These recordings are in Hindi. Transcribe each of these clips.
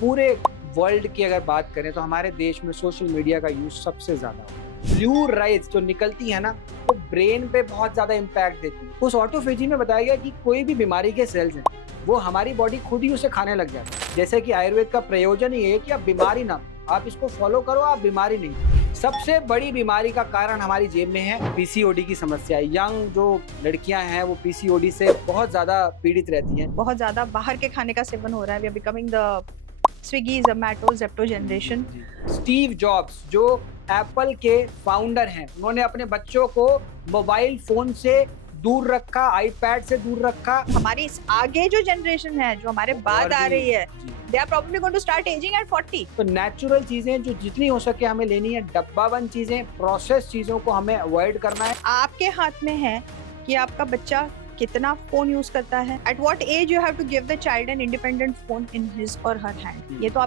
पूरे वर्ल्ड की अगर बात करें तो हमारे देश में सोशल मीडिया का यूज सबसे ज्यादा हो। ब्लू राइज जो निकलती है ना, वो ब्रेन पे बहुत ज्यादा इम्पैक्ट देती है। उस ऑटोफेजी में बताया गया कि कोई भी बीमारी के सेल्स हैं वो हमारी बॉडी खुद ही उसे खाने लग जाती है। जैसे कि आयुर्वेद का प्रयोजन ये है कि आप बीमारी ना, आप इसको फॉलो करो, आप बीमारी नहीं। सबसे बड़ी बीमारी का कारण हमारी जेब में है पीसीओडी की समस्या। यंग जो लड़कियां हैं वो पीसीओडी से बहुत ज्यादा पीड़ित रहती हैं। बहुत ज्यादा बाहर के खाने का सेवन हो रहा है। We are becoming the Swiggy, Zomato, Zepto generation. Steve Jobs जो एप्पल के फाउंडर हैं, उन्होंने अपने बच्चों को मोबाइल फोन से दूर रखा, आईपैड से दूर रखा। हमारी इस आगे जो जनरेशन है, जो हमारे बाद आ रही है, they are probably going to start ageing at 40। तो नेचुरल चीजें जो जितनी हो सके हमें लेनी है, डब्बाबंद चीजें, प्रोसेस चीजों को हमें अवॉइड करना है। आपके हाथ में है कि आपका बच्चा कितना फोन यूज करता है। At what age you have to give the child an independent phone in his or her hand. ये तो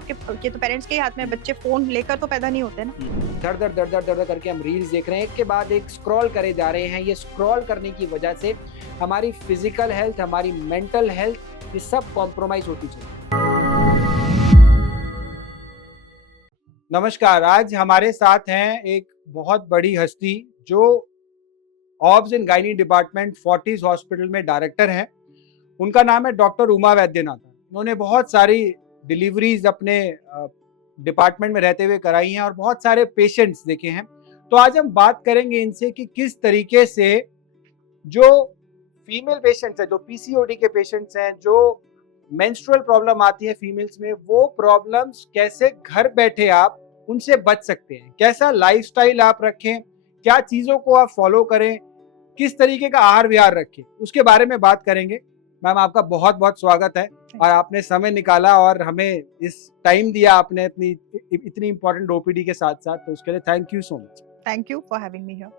पेरेंट्स के हाथ में। बच्चे फोन लेकर तो पैदा नहीं होते ना। दर दर दर दर दर करके हम रील्स देख रहे हैं, एक के बाद एक स्क्रॉल करे जा रहे हैं। ये स्क्रॉल करने की वजह से हमारी फिजिकल हेल्थ, हमारी मेंटल हेल्थ, ये सब कॉम्प्रोमाइज होती चली। नमस्कार, आज हमारे साथ हैं एक बहुत बड़ी हस्ती जो obs and gynae department Fortis hospital में डायरेक्टर हैं। उनका नाम है डॉक्टर उमा वैद्यनाथन। उन्होंने बहुत सारी डिलीवरीज अपने डिपार्टमेंट में रहते हुए कराई हैं और बहुत सारे पेशेंट्स देखे हैं। तो आज हम बात करेंगे इनसे कि किस तरीके से जो फीमेल पेशेंट्स हैं, जो पीसीओडी के पेशेंट्स हैं, जो मेंस्ट्रुअल प्रॉब्लम आती है फीमेल्स में, वो प्रॉब्लम्स कैसे घर बैठे आप उनसे बच सकते हैं, कैसा लाइफस्टाइल आप रखें, क्या चीजों को आप फॉलो करें, किस तरीके का आहार विहार रखें, उसके बारे में बात करेंगे। मैम, आपका बहुत बहुत स्वागत है और आपने समय निकाला और हमें इस टाइम दिया आपने अपनी इतनी इंपॉर्टेंट ओपीडी के साथ साथ, तो उसके लिए thank you so much. Thank you for having me here.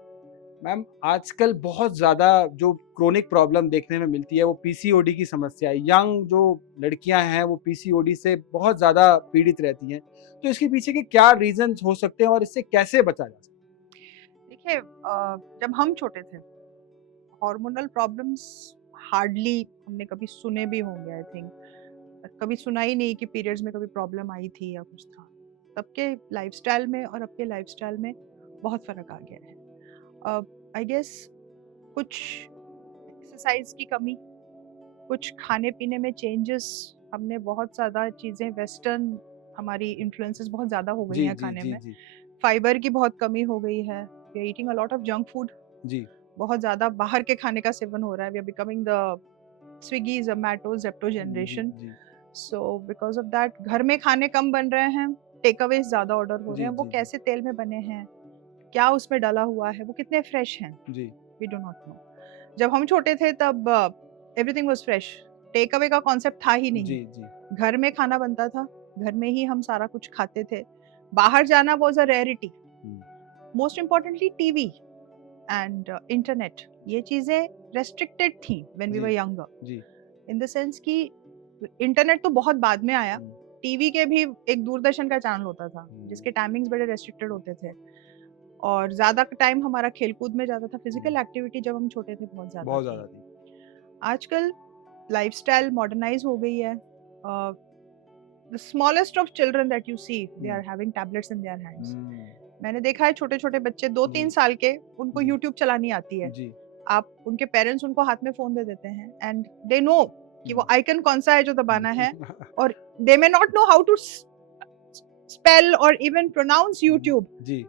Ma'am, आजकल बहुत ज्यादा जो क्रोनिक प्रॉब्लम देखने में मिलती है वो पीसीओडी की समस्या है। यंग जो लड़कियां हैं वो पीसीओडी से बहुत ज्यादा पीड़ित रहती हैं। तो इसके पीछे के क्या रीजंस हो सकते हैं और इससे कैसे बचा जा सकता है? देखिए, जब हम छोटे थे, हार्मोनल प्रॉब्लम्स हार्डली हमने कभी सुने भी होंगे। आई थिंक कभी सुना ही नहीं कि पीरियड्स में कभी प्रॉब्लम आई थी या कुछ था। तब के लाइफस्टाइल में और अब के लाइफस्टाइल में बहुत फर्क आ गया है। आई गेस कुछ एक्सरसाइज की कमी, कुछ खाने पीने में चेंजेस, हमने बहुत ज़्यादा चीज़ें वेस्टर्न, हमारी इन्फ्लुएंसेस बहुत ज़्यादा हो गई हैं खाने में। फाइबर की बहुत कमी हो गई है। We are eating a lot of junk food. जी, बहुत ज़्यादा बाहर के खाने का सेवन हो रहा है। We are becoming the Swiggy, Zomato, Zepto generation. So because of that घर में खाने कम बन रहे हैं, टेक अवेज ज़्यादा ऑर्डर हो रहे हैं। वो कैसे तेल में बने हैं, क्या उसमें डाला हुआ है, वो कितने फ्रेश हैं, वी डू नॉट नो। जब हम छोटे थे तब everything was fresh. Take away का कॉन्सेप्ट था ही नहीं। घर में खाना बनता था, घर में ही हम सारा कुछ खाते थे। बाहर जाना was a rarity. Most importantly TV and internet, ये चीजें रेस्ट्रिक्टेड थी when we were younger. In the sense कि इंटरनेट तो बहुत बाद में आया। टीवी के भी एक दूरदर्शन का चैनल होता था जिसके टाइमिंग्स बड़े रेस्ट्रिक्टेड होते थे और ज्यादा टाइम हमारा खेलकूद में जाता था। फिजिकल एक्टिविटी जब हम छोटे थे बहुत ज्यादा थी। आजकल लाइफस्टाइल मॉडर्नाइज हो गई है। The smallest of children that you see, they are having tablets in their hands. मैंने देखा है छोटे छोटे बच्चे 2-3 साल के, उनको यूट्यूब चलानी आती है। आप उनके पेरेंट्स उनको हाथ में फोन दे देते हैं एंड दे नो कि वो आइकन कौन सा है जो दबाना है, और they may not know how to spell or even pronounce YouTube,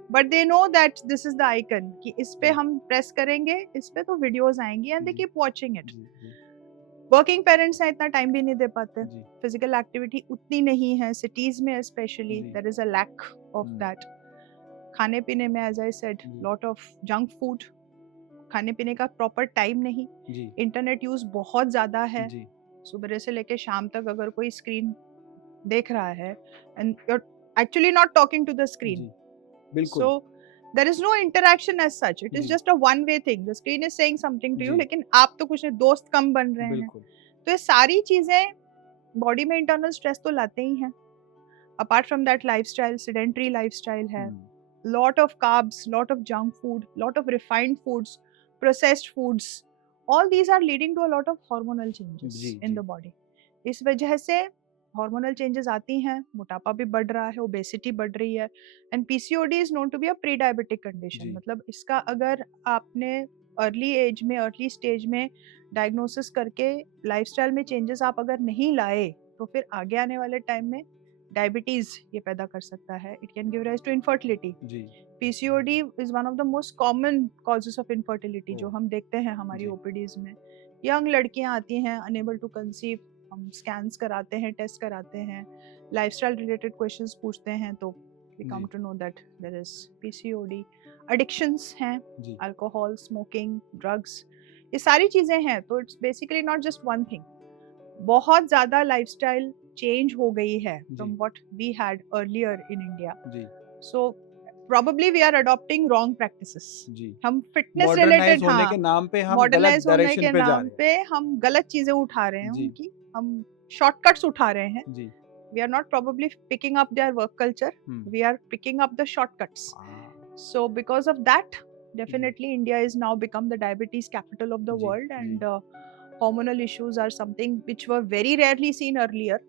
but they know that this is the icon कि इस पे हम प्रेस करेंगे, इस पे तो वीडियोस आएंगी and they keep watching it. Working parents हैं, इतना टाइम भी नहीं दे पाते। फिजिकल एक्टिविटी उतनी नहीं है सिटीज में, specially there is a lack of that. खाने पीने में as I said, lot of junk food, खाने पीने का प्रॉपर टाइम नहीं। इंटरनेट यूज बहुत ज्यादा है। सुबह से लेके शाम तक अगर कोई स्क्रीन देख रहा है and you are actually not talking to the screen. So there is no interaction as such. It is just a one way thing. The screen is saying something to you, लेकिन आप तो कुछ नहीं, दोस्त कम बन रहे हैं। तो ये सारी चीजें बॉडी में इंटरनल स्ट्रेस तो लाते ही हैं। Apart from that lifestyle, sedentary lifestyle है। Lot of carbs, lot of junk food, lot of refined foods, processed foods, all these are leading to a lot of hormonal changes in the body. इस वजह से हार्मोनल चेंजेस आती हैं, मोटापा भी बढ़ रहा है, ओबेसिटी बढ़ रही है, and PCOD is known to be a pre diabetic condition. मतलब इसका अगर आपने अर्ली एज में, अर्ली स्टेज में डायग्नोसिस करके लाइफस्टाइल में चेंजेस आप अगर नहीं लाए, तो फिर आगे आने वाले टाइम में डायबिटीज ये पैदा कर सकता है। It can give rise to infertility. PCOD is one of the most common causes of infertility जो हम देखते हैं हमारी ओपीडीज में। यंग लड़कियां आती हैं अनेबल टू कंसीव, हम स्कैन्स कराते हैं, टेस्ट कराते हैं, लाइफस्टाइल रिलेटेड क्वेश्चंस पूछते हैं, तो we come to know that there is PCOD. Addictions हैं, अल्कोहल, स्मोकिंग, ड्रग्स, ये सारी चीजें हैं। तो it's basically not just one thing, बहुत ज्यादा लाइफस्टाइल चेंज हो गई है from what we had earlier in India. So probably we are adopting wrong practices। हम फिटनेस रिलेटेड, होने के नाम पे हम गलत डायरेक्शन पे जा रहे हैं, हम गलत चीजें उठा रहे हैं उनकी, हम शॉर्टकट्स उठा रहे हैं। we are not probably picking up their work culture, we are picking up the shortcuts। so because of that, definitely India is now become the diabetes capital of the world, and hormonal issues are something which were very rarely seen earlier,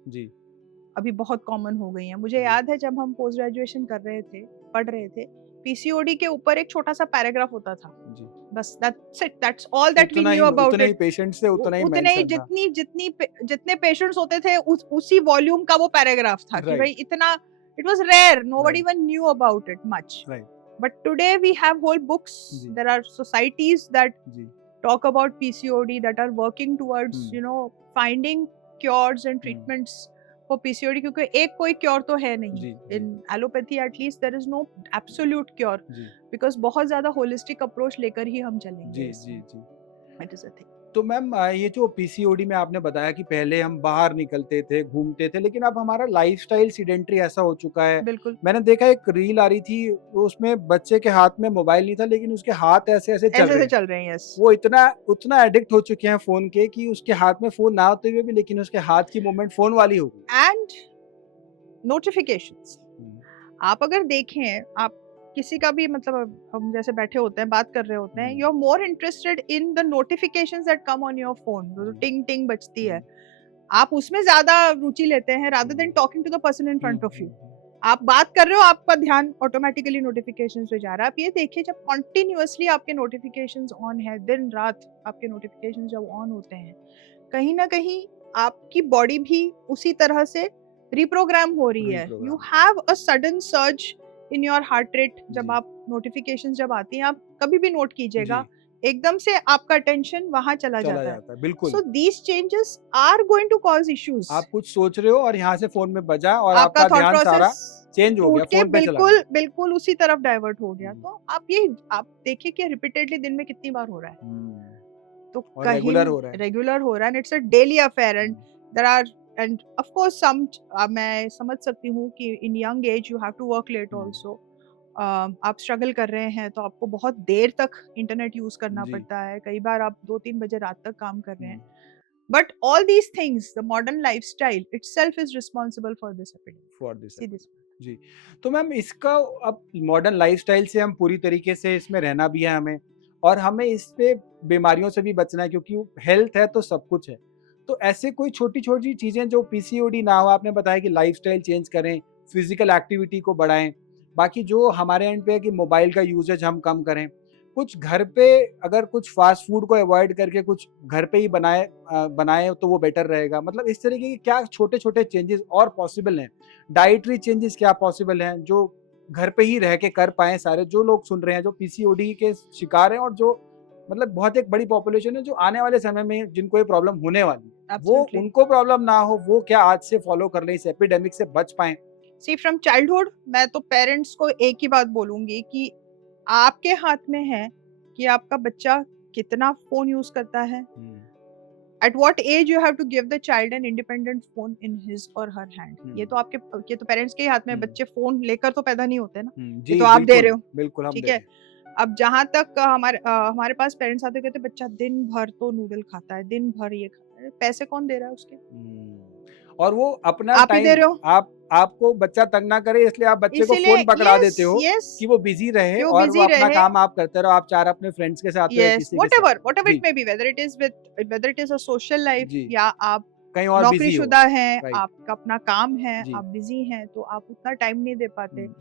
अभी बहुत कॉमन हो गई हैं। मुझे याद है जब हम पोस्ट ग्रेजुएशन कर रहे थे, पढ़ रहे थे, पीसीओडी के ऊपर एक छोटा सा पैराग्राफ होता था, बस that's it, that's all that we knew about it. उतने ही पेशेंट्स थे, उतने ही जितने पेशेंट्स होते थे, उसी वॉल्यूम का वो पैराग्राफ था कि भाई इतना, it was rare, nobody even knew about it much. But today we have whole books, there are societies that talk about PCOD, that are working towards you know finding cures and treatments for PCOD, क्योंकि एक कोई क्योर तो है नहीं। In allopathy at least there is no absolute cure, because बहुत ज्यादा होलिस्टिक अप्रोच लेकर ही हम चलेंगे। It is a thing. तो मैम ये जो पीसीओडी में आपने बताया कि पहले हम बाहर निकलते थे, घूमते थे, लेकिन अब हमारा लाइफस्टाइल सीडेंटरी ऐसा हो चुका है। बिल्कुल। मैंने देखा एक रील आ रही थी, उसमें बच्चे के हाथ में मोबाइल नहीं था, लेकिन उसके हाथ ऐसे ऐसे चल रहे हैं। yes। वो उतना एडिक्ट हो चुके हैं फोन के कि उसके हाथ में फोन ना होते हुए भी, लेकिन उसके हाथ की मूवमेंट फोन वाली हो गई। एंड नोटिफिकेशंस, आप अगर देखें, आप किसी का भी, मतलब हम जैसे बैठे होते हैं, बात कर रहे होते हैं, you are more interested in the notifications that come on your phone, जो टिंग टिंग बजती है, आप उसमें ज्यादा रुचि लेते हैं rather than talking to the person in front of you. आप बात कर रहे हो, आपका ध्यान ऑटोमेटिकली नोटिफिकेशंस पे जा रहा है। आप ये देखिए, जब कॉन्टिन्यूअसली आपके नोटिफिकेशंस ऑन है, दिन रात आपके नोटिफिकेशंस जब ऑन होते हैं, कहीं ना कहीं आपकी बॉडी भी उसी तरह से रिप्रोग्राम हो रही है। You have a sudden surge in your heart rate जब आप नोटिफिकेशंस जब आती हैं। आप कभी भी नोट कीजिएगा, एकदम से आपका अटेंशन वहां चला जाता है। बिल्कुल। So these changes are going to cause issues. आप कुछ सोच रहे हो और यहाँ से फोन में बजा और आपका ध्यान सारा चेंज हो गया, फोन पे चला गया, बिल्कुल उसी तरफ डाइवर्ट हो गया। तो आप देखिए कि रिपीटेडली दिन में कितनी बार हो रहा है, तो रेगुलर हो रहा है, it's a daily affair. And there are, and of course some, मैं समझ सकती हूँ कि in young age you have to work late also. आप स्ट्रगल कर रहे हैं तो आपको बहुत देर तक इंटरनेट यूज करना पड़ता है, कई बार आप 2-3 बजे रात तक काम कर रहे हैं। But all these things, the modern lifestyle itself is responsible for this epidemic. जी, तो मैम इसका अब मॉडर्न लाइफस्टाइल से हम पूरी तरीके से इसमें रहना भी है हमें, और हमें इस पे बीमारियों से भी बचना है, क्योंकि हेल्थ है तो सब कुछ है। तो ऐसे कोई छोटी छोटी चीजें जो पीसीओडी ना हो, आपने बताया कि लाइफस्टाइल चेंज करें, फिजिकल एक्टिविटी को बढ़ाएं, बाकी जो हमारे एंड पे है कि मोबाइल का यूजेज हम कम करें, कुछ घर पे अगर कुछ फास्ट फूड को अवॉइड करके कुछ घर पे ही बनाए तो वो बेटर रहेगा। मतलब इस तरीके के क्या छोटे छोटे चेंजेस और पॉसिबल हैं, डाइटरी चेंजेस क्या पॉसिबल हैं जो घर पे ही रह के कर पाए सारे जो लोग सुन रहे हैं, जो पीसीओडी के शिकार हैं, और जो मतलब बहुत एक बड़ी पॉपुलेशन है जो आने वाले समय में जिनको ये प्रॉब्लम होने वाली है, वो उनको प्रॉब्लम ना हो, वो क्या आज से फॉलो कर ले, इस एपिडेमिक से बच पाए। सी फ्रॉम चाइल्डहुड, मैं तो पेरेंट्स को एक ही बात बोलूंगी कि आपके हाथ में है कि आपका बच्चा कितना फोन यूज करता है। At what age you have to give the child an independent phone in his or her hand? ये तो पेरेंट्स के ही हाथ में। बच्चे फोन लेकर तो पैदा नहीं होते ना, ये तो आप दे रहे हो। बिल्कुल, ठीक है। अब जहां तक हमारे पास पेरेंट्स आते कहते बच्चा दिन भर तो नूडल खाता है, दिन भर ये खाता है, पैसे कौन दे रहा है उसके? और वो अपना टाइम आपको बच्चा तंग ना करे, इसलिए आप बच्चे को फोन पकड़ा देते हो कि वो बिजी रहे और वो अपना काम आप करते रहो, आप चार अपने फ्रेंड्स के साथ whatever it may be, whether it is a social life या आप कहीं और बिजी हो, नौकरीशुदा हैं, राइट, आपका अपना काम है, जी, आप बिजी हैं, तो आप उतना टाइम नहीं दे पाते। हम्म,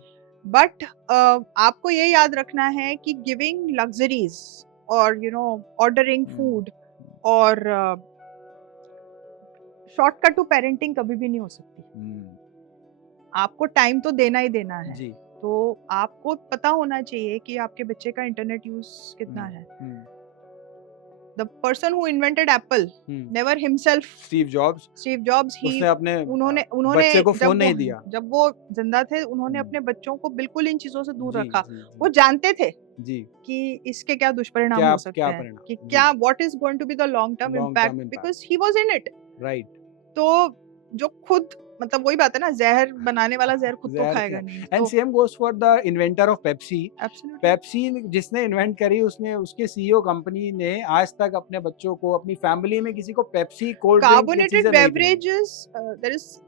बट आपको ये याद रखना है कि गिविंग लग्जरीज और ऑर्डरिंग फूड और शॉर्टकट टू पेरेंटिंग कभी भी नहीं हो सकती। आपको टाइम तो देना ही देना है। जी, तो आपको पता होना चाहिए कि आपके बच्चे का इंटरनेट यूज कितना है। The person who invented Apple never himself, Steve Jobs, ही उसने अपने उन्होंने बच्चे को फोन जब नहीं दिया, जब वो जिंदा थे, उन्होंने अपने बच्चों को बिल्कुल इन चीजों से दूर जी, रखा। जी, वो जानते थे जी, कि इसके क्या दुष्परिणाम क्या हो सकते क्या हैं, परिणाम, कि जी, क्या what is going to be the long term long impact, term impact, because he was in it. Right, तो जो खुद मतलब वही बात है ना, जहर बनाने वाला जहर खुद तो जहर खाएगा क्या, नहीं। एंड तो same goes for the inventor of Pepsi. Absolutely Pepsi जिसने इन्वेंट करी, उसने, उसके सीईओ कंपनी ने आज तक अपने बच्चों को, अपनी फैमिली में किसी को पेप्सी, कोल्ड ड्रिंक, ये carbonated चीजें नहीं पिलाई। beverages,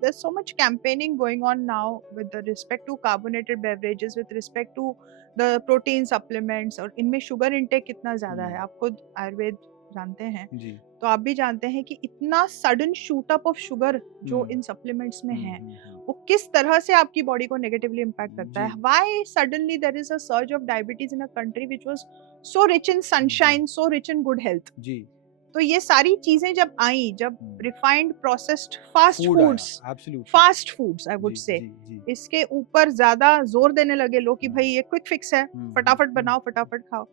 there's so much campaigning going on now with the respect to carbonated beverages, with respect to the protein supplements, और इनमें शुगर इंटेक कितना ज्यादा है। आप खुद आयुर्वेद जानते हैं, जी, तो आप भी जानते हैं कि इतना sudden shoot up of sugar जो इन सप्लीमेंट्स में है, वो किस तरह से आपकी बॉडी को नेगेटिवली इम्पैक्ट करता है। Why suddenly there is a surge of diabetes in a country which was so rich in sunshine, so rich in good health. जी, तो ये सारी चीजें जब आई, जब रिफाइंड प्रोसेस्ड फास्ट फूड आया, absolutely, fast foods I would जी, से, जी, जी, इसके ऊपर ज्यादा जोर देने लगे लोग कि भाई ये क्विक फिक्स है, फटाफट बनाओ, फटाफट खाओ।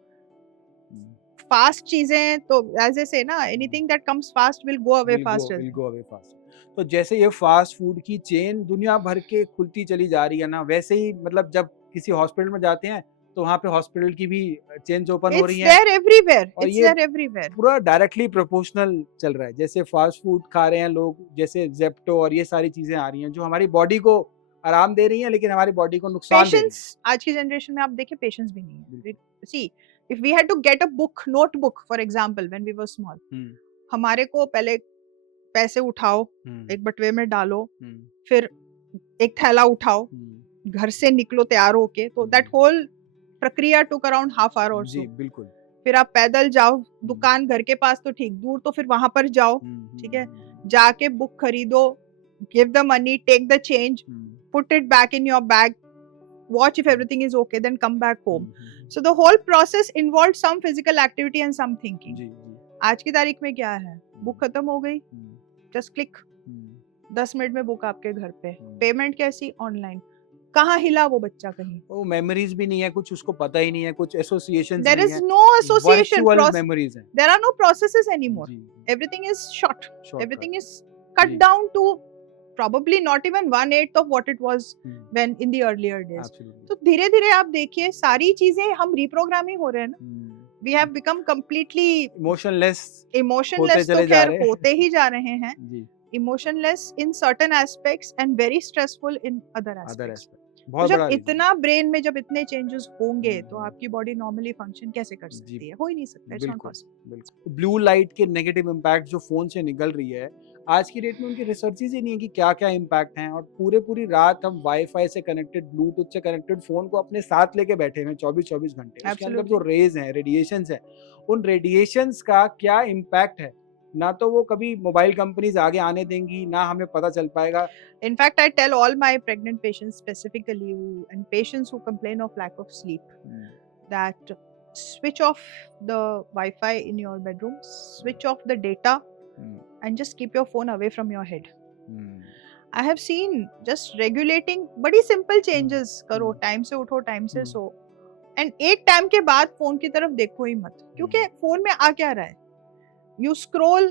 फास्ट चीजें तो एज ए से ना, anything that comes fast will go away fast. Will go away fast. तो जैसे ये फास्ट फूड की चेन दुनिया भर के खुलती चली जा रही है ना, वैसे ही मतलब जब किसी हॉस्पिटल में जाते हैं तो वहाँ पे हॉस्पिटल की भी चेन्स ओपन हो रही हैं, एवरीवेयर, और ये पूरा डायरेक्टली प्रोपोर्शनल चल रहा है। जैसे फास्ट फूड खा रहे हैं लोग, जैसे जेप्टो और ये सारी चीजें आ रही हैं जो हमारी बॉडी को आराम दे रही हैं, लेकिन हमारी बॉडी को नुकसान दे रही पेशेंस आज की जनरेशन में आप देखिए, पेशेंस भी नहीं है। See, if we had to get a book, notebook for example, when we were small, हमारे को पहले पैसे उठाओ, एक बटुए में डालो, फिर एक थैला उठाओ, घर से निकलो तैयार होके, तो दैट होल प्रक्रिया टुक अराउंड हाफ आवर और सो। जी, बिल्कुल। फिर आप पैदल जाओ, दुकान घर के पास तो ठीक, दूर तो फिर वहां पर जाओ, ठीक है, जाके बुक खरीदो, give the money, take the change, put it back in your bag, watch if everything is okay, then come back home. So the whole process involved some physical activity and some thinking. आज की तारीख में क्या है, बुक खत्म हो गई, जस्ट क्लिक, 10 मिनट में बुक आपके घर पे, पेमेंट कैसी, ऑनलाइन। कहाँ हिला वो बच्चा, कहीं वो मेमोरीज भी नहीं है, कुछ उसको पता ही नहीं है, कुछ एसोसिएशंस there नहीं is है, no association, मेमोरीज हैं, there are no processes anymore, everything is short, everything is cut down to probably not even 1/8 of what it was when in the earlier days. तो धीरे धीरे आप देखिए सारी चीजें हम रिप्रोग्रामिंग हो रहे हैं ना, we have become completely emotionless तो खैर होते ही जा रहे हैं, emotionless in certain aspects and very stressful in other aspects. तो जब इतना ब्रेन में जब इतने चेंजेस होंगे तो आपकी बॉडी नॉर्मली फंक्शन कैसे कर सकती है, हो ही नहीं सकता, it's not possible. Blue light के नेगेटिव इम्पैक्ट जो फोन से निकल रही है आज की डेट में, उनकी रिसर्चेज ही नहीं है कि क्या क्या इम्पैक्ट हैं, और पूरी रात हम वाईफाई से कनेक्टेड, ब्लूटूथ से कनेक्टेड फोन को अपने साथ लेके बैठे हैं 24 घंटे। उसके अंदर जो रेज हैं, रेडिएशंस हैं, उन रेडिएशंस का क्या इम्पैक्ट है, ना तो वो कभी मोबाइल कंपनीज आगे आने देंगी, ना हमें पता चल पाएगा। In fact, I tell all my pregnant patients specifically and patients who complain of lack of sleep that switch off the Wi-Fi in your bedroom, switch off the data and just keep your phone away from your head. I have seen just regulating बड़ी simple changes करो, टाइम से उठो, टाइम से सो, एंड एक टाइम के बाद फोन की तरफ देखो ही मत, क्योंकि फोन में आ क्या रहा है, you scroll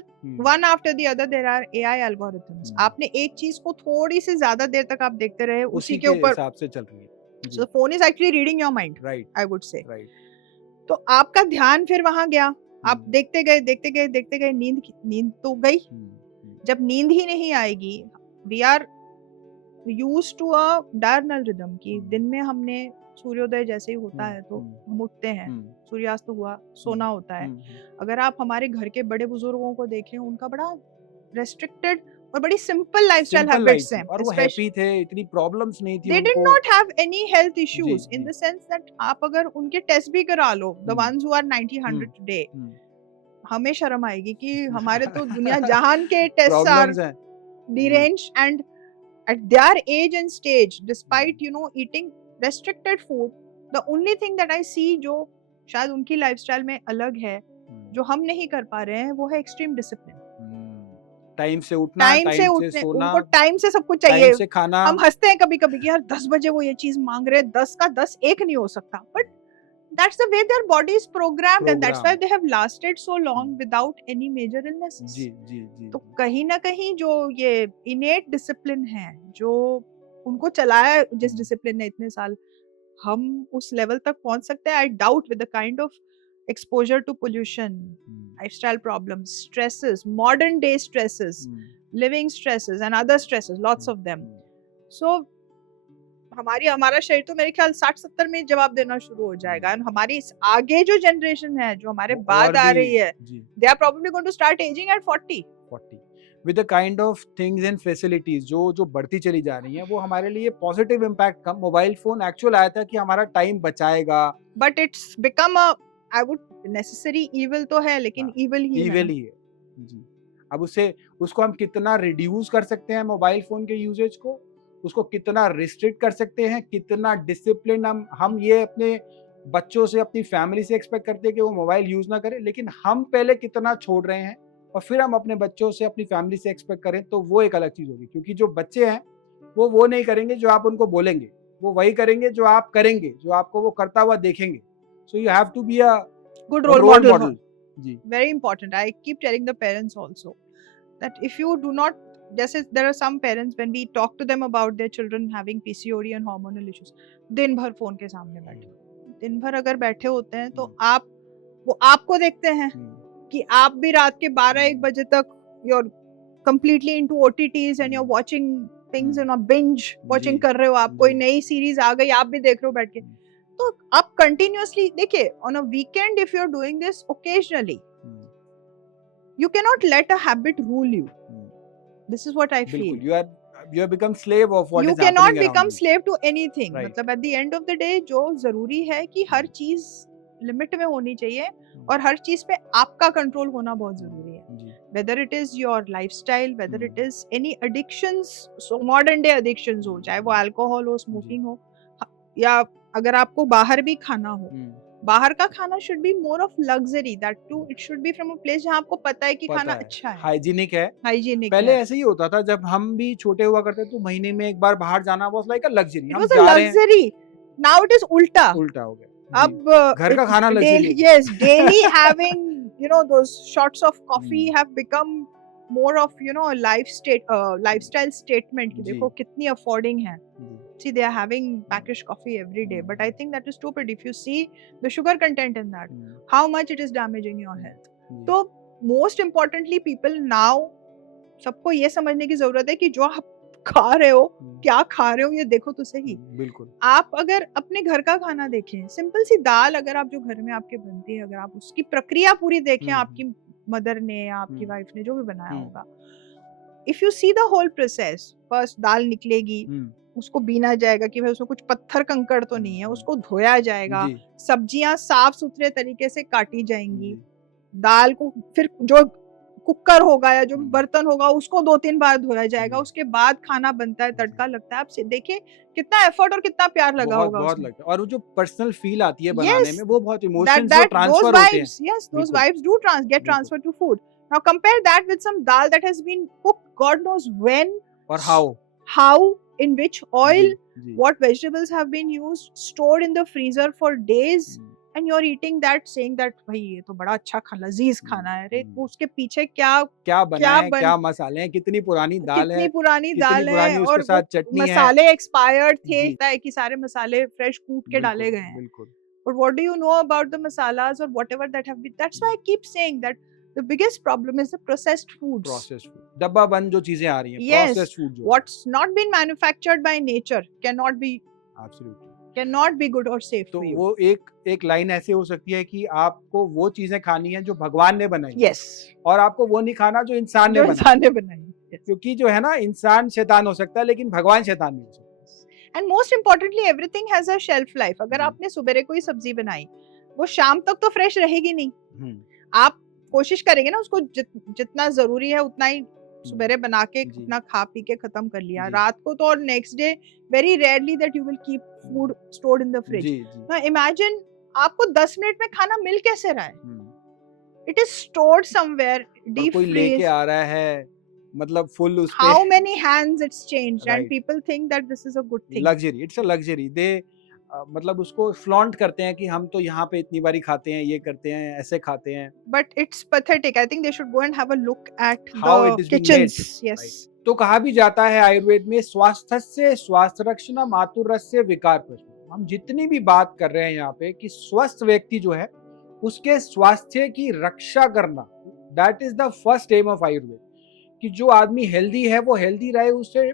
one after the other, there are AI algorithms. आपने एक चीज को थोड़ी सी ज्यादा देर तक आप देखते रहे, उसी के ऊपर हिसाब से चल रही है। So phone is actually reading your mind, right, I would say. Right. तो आपका ध्यान फिर वहां गया, आप देखते गए, नींद तो गई। जब नींद ही नहीं आएगी, we are used to a diurnal rhythm कि दिन में हमने सूर्योदय जैसे ही होता है तो हम उठते हैं, सूर्यास्त हुआ, सोना होता है। अगर आप हमारे घर के बड़े बुजुर्गों को देखें, उनका बड़ा रेस्ट्रिक्टेड और बड़ी सिंपल लाइफस्टाइल हैबिट्स हैं, और वो हैप्पी थे, इतनी प्रॉब्लम्स नहीं थी they उनको। did not have any health issues in the sense that आप अगर उनके टेस्ट भी करा लो, the ones who are 90-100 today, हमें शर्म आएगी कि हमारे तो दुनिया जहान के टेस्ट आर प्रॉब्लम्स हैं deranged, and at their age and stage, despite eating restricted food, the only thing that I see जो शायद उनकी लाइफस्टाइल में अलग है, जो हम नहीं कर पा रहे हैं, वो है एक्सट्रीम डिसिप्लिन। टाइम से उठना, टाइम से टाइम से सोना, उनको टाइम से सब कुछ चाहिए। टाइम से खाना। हम हंसते हैं कभी कभी कि यार 10 बजे वो ये चीज मांग रहे हैं, 10 का 10 एक नहीं हो सकता, but that's the way their body is programmed and that's why they have lasted so long without any major illnesses। जी जी जी। तो कहीं ना कहीं जो ये innate discipline है, जो उनको चलाया जिस डिसिप्लिन ने इतने साल, हम उस लेवल तक पहुंच सकते हैं? I doubt with the kind of exposure to pollution, lifestyle problems, stresses, modern day stresses, living stresses and other stresses, lots of them। So हमारा शरीर तो मेरे ख्याल 60-70 में जवाब देना शुरू हो जाएगा, और हमारी आगे जो जनरेशन है, जो हमारे बाद आ रही है, they are probably going to start aging at 40 with the kind of things and facilities जो बढ़ती चली जा रही हैं, वो हमारे लिए पॉजिटिव इम्पैक्ट कम। मोबाइल फोन एक्चुअल आया था कि हमारा टाइम बचाएगा, but it's become a I would necessary evil तो है, लेकिन इविल ही है जी। अब उसको हम कितना रिड्यूस कर सकते हैं मोबाइल फोन के यूजेज को, उसको कितना रिस्ट्रिक्ट कर सकते हैं, कितना डिसिप्लिन हम ये अपने बच्चों से, अपनी फैमिली से एक्सपेक्ट करते हैं कि वो मोबाइल यूज ना करें, लेकिन हम पहले कितना छोड़ रहे हैं और फिर हम अपने बच्चों से, अपनी फैमिली से एक्सपेक्ट करें, तो वो एक अलग चीज होगी। क्योंकि जो बच्चे हैं वो नहीं करेंगे जो आप उनको बोलेंगे, वो वही करेंगे जो आप करेंगे, जो आपको वो करता हुआ देखेंगे। So you have to be a good role model. जी, very important. I keep telling the parents also that if you do not, जैसे there are some parents when we talk to them about their children having PCOD and hormonal issues, दिन भर फोन के सामने बैठे, दिन भर अगर बैठे होते हैं तो वो आपको देखते हैं कि आप भी रात के 12-1 बजे तक you're completely into OTTs and you're watching things in a binge watching कर रहे हो, आप कोई नई सीरीज आ गई आप भी देख रहे हो बैठ के, तो आप कंटिन्यूअसली देखिए। on a weekend if you're doing this occasionally, you cannot let a habit rule you। this is what I feel। you have become slave of what you is happening around you cannot become slave to anything। right। मतलब at the end of the day जो जरूरी है कि हर चीज लिमिट में होनी चाहिए, और हर चीज पे आपका कंट्रोल होना बहुत जरूरी है। whether it is your lifestyle, whether it is any addictions, so modern day addictions हो, चाहे वो अल्कोहल हो, स्मोकिंग हो, या अगर आपको बाहर भी खाना हो, बाहर का खाना should be more of luxury, that too it should be from a place जहाँ आपको पता है कि खाना अच्छा है, हाइजीनिक है। पहले ऐसे ही होता था जब हम भी छोटे हुआ करते, तो महीने में एक बार बाहर जाना was like a luxury। it was a luxury। now it is उल्टा हो गया। अब घर का खाना luxury। yes, daily having those shots of coffee have become more of lifestyle statement कि देखो कितनी affording है। See, they are having packaged coffee every day, but I think that is stupid if you see the sugar content in that, how much it is damaging your health। तो most importantly people now, सबको ये समझने की जरूरत है कि जो आप खा रहे हो, क्या खा रहे हो, ये देखो तो सही। बिल्कुल। आप अगर अपने घर का खाना देखें, सिंपल सी दाल अगर आप जो घर में आपके बनती है, अगर आप उसकी प्रक्रिया पूरी देखें, आपकी मदर ने या आपकी वाइफ ने जो भी बनाया होगा, if you see the whole process, first दाल निकलेगी, उसको बीना जाएगा कि भाई उसमें कुछ पत्थर कंकड़ तो नहीं है, उसको धोया जाएगा, सब्जियां साफ सुथरे तरीके से काटी जाएंगी, दाल को फिर जो कुकर होगा या जो बर्तन होगा उसको 2-3 बार धोया जाएगा, उसके बाद खाना बनता है, तड़का लगता है। आप देखिए कितना एफर्ट और कितना प्यार लगा होगा बहुत लगता है, और वो जो पर्सनल फील आती है बनाने में, वो बहुत इमोशंस जो ट्रांसफर होते हैं। Yes, those vibes do get transferred to food। Now compare that with some dal that has been cooked God knows when or how, in which oil, what vegetables have been used, stored in the freezer for days, and you're eating that saying that भाई ये तो बड़ा अच्छा लजीज खाना है। अरे उसके पीछे क्या बना है, क्या मसाले हैं, कितनी पुरानी दाल है, और उसके साथ चटनी है, मसाले एक्सपायर्ड थे कि सारे मसाले फ्रेश कूट के डाले गए हैं। But what do you know about the masalas or whatever that have been? That's why I keep saying that the biggest problem is the processed foods। डब्बा बंद जो चीजें आ रही हैं, processed food जो what's not been manufactured by nature cannot be good or safe for you। तो वो एक लाइन ऐसे हो सकती है कि आपको वो चीजें खानी है जो भगवान ने बनाई, yes, और आपको वो नहीं खाना जो इंसान ने बनाई। क्योंकि जो है ना, इंसान शैतान हो सकता है लेकिन भगवान शैतान नहीं हो सकता। And most importantly, everything has a shelf life। अगर आपने सुबह कोई सब्जी बनाई, वो शाम तक तो फ्रेश रहेगी नहीं। आप कोशिश करेंगे ना उसको जितना जरूरी है उतना ही सुबह बना के जी। अपना खा पी के खत्म कर लिया, जी। रात को तो और next day very rarely that you will keep food stored in the fridge. जी, जी। ना इमेजिन आपको 10 मिनट में खाना मिल कैसे रहा है, हम्म। इट इज स्टोर्ड समवेयर और डीप कोई लेके फ्रीज, आ रहा है, मतलब फुल उस पे how many hands it's changed and right, people think that this is a good thing. Luxury, it's a luxury. दे मतलब उसको फ्लॉन्ट करते हैं कि हम तो यहाँ पे इतनी बारी खाते हैं, ये करते हैं, ऐसे खाते हैं। But it's pathetic. I think they should go and have a look at how it the is being made, kitchens. Yes. Right. तो कहा भी जाता है आयुर्वेद में, स्वास्थ्य स्वास्थ्य रक्षण मातुरस्य विकार प्रश्न। हम जितनी भी बात कर रहे हैं यहाँ पे कि स्वस्थ व्यक्ति जो है उसके स्वास्थ्य की रक्षा करना, that is the first aim of Ayurveda. कि जो आदमी हेल्दी है वो हेल्दी रहे, उसे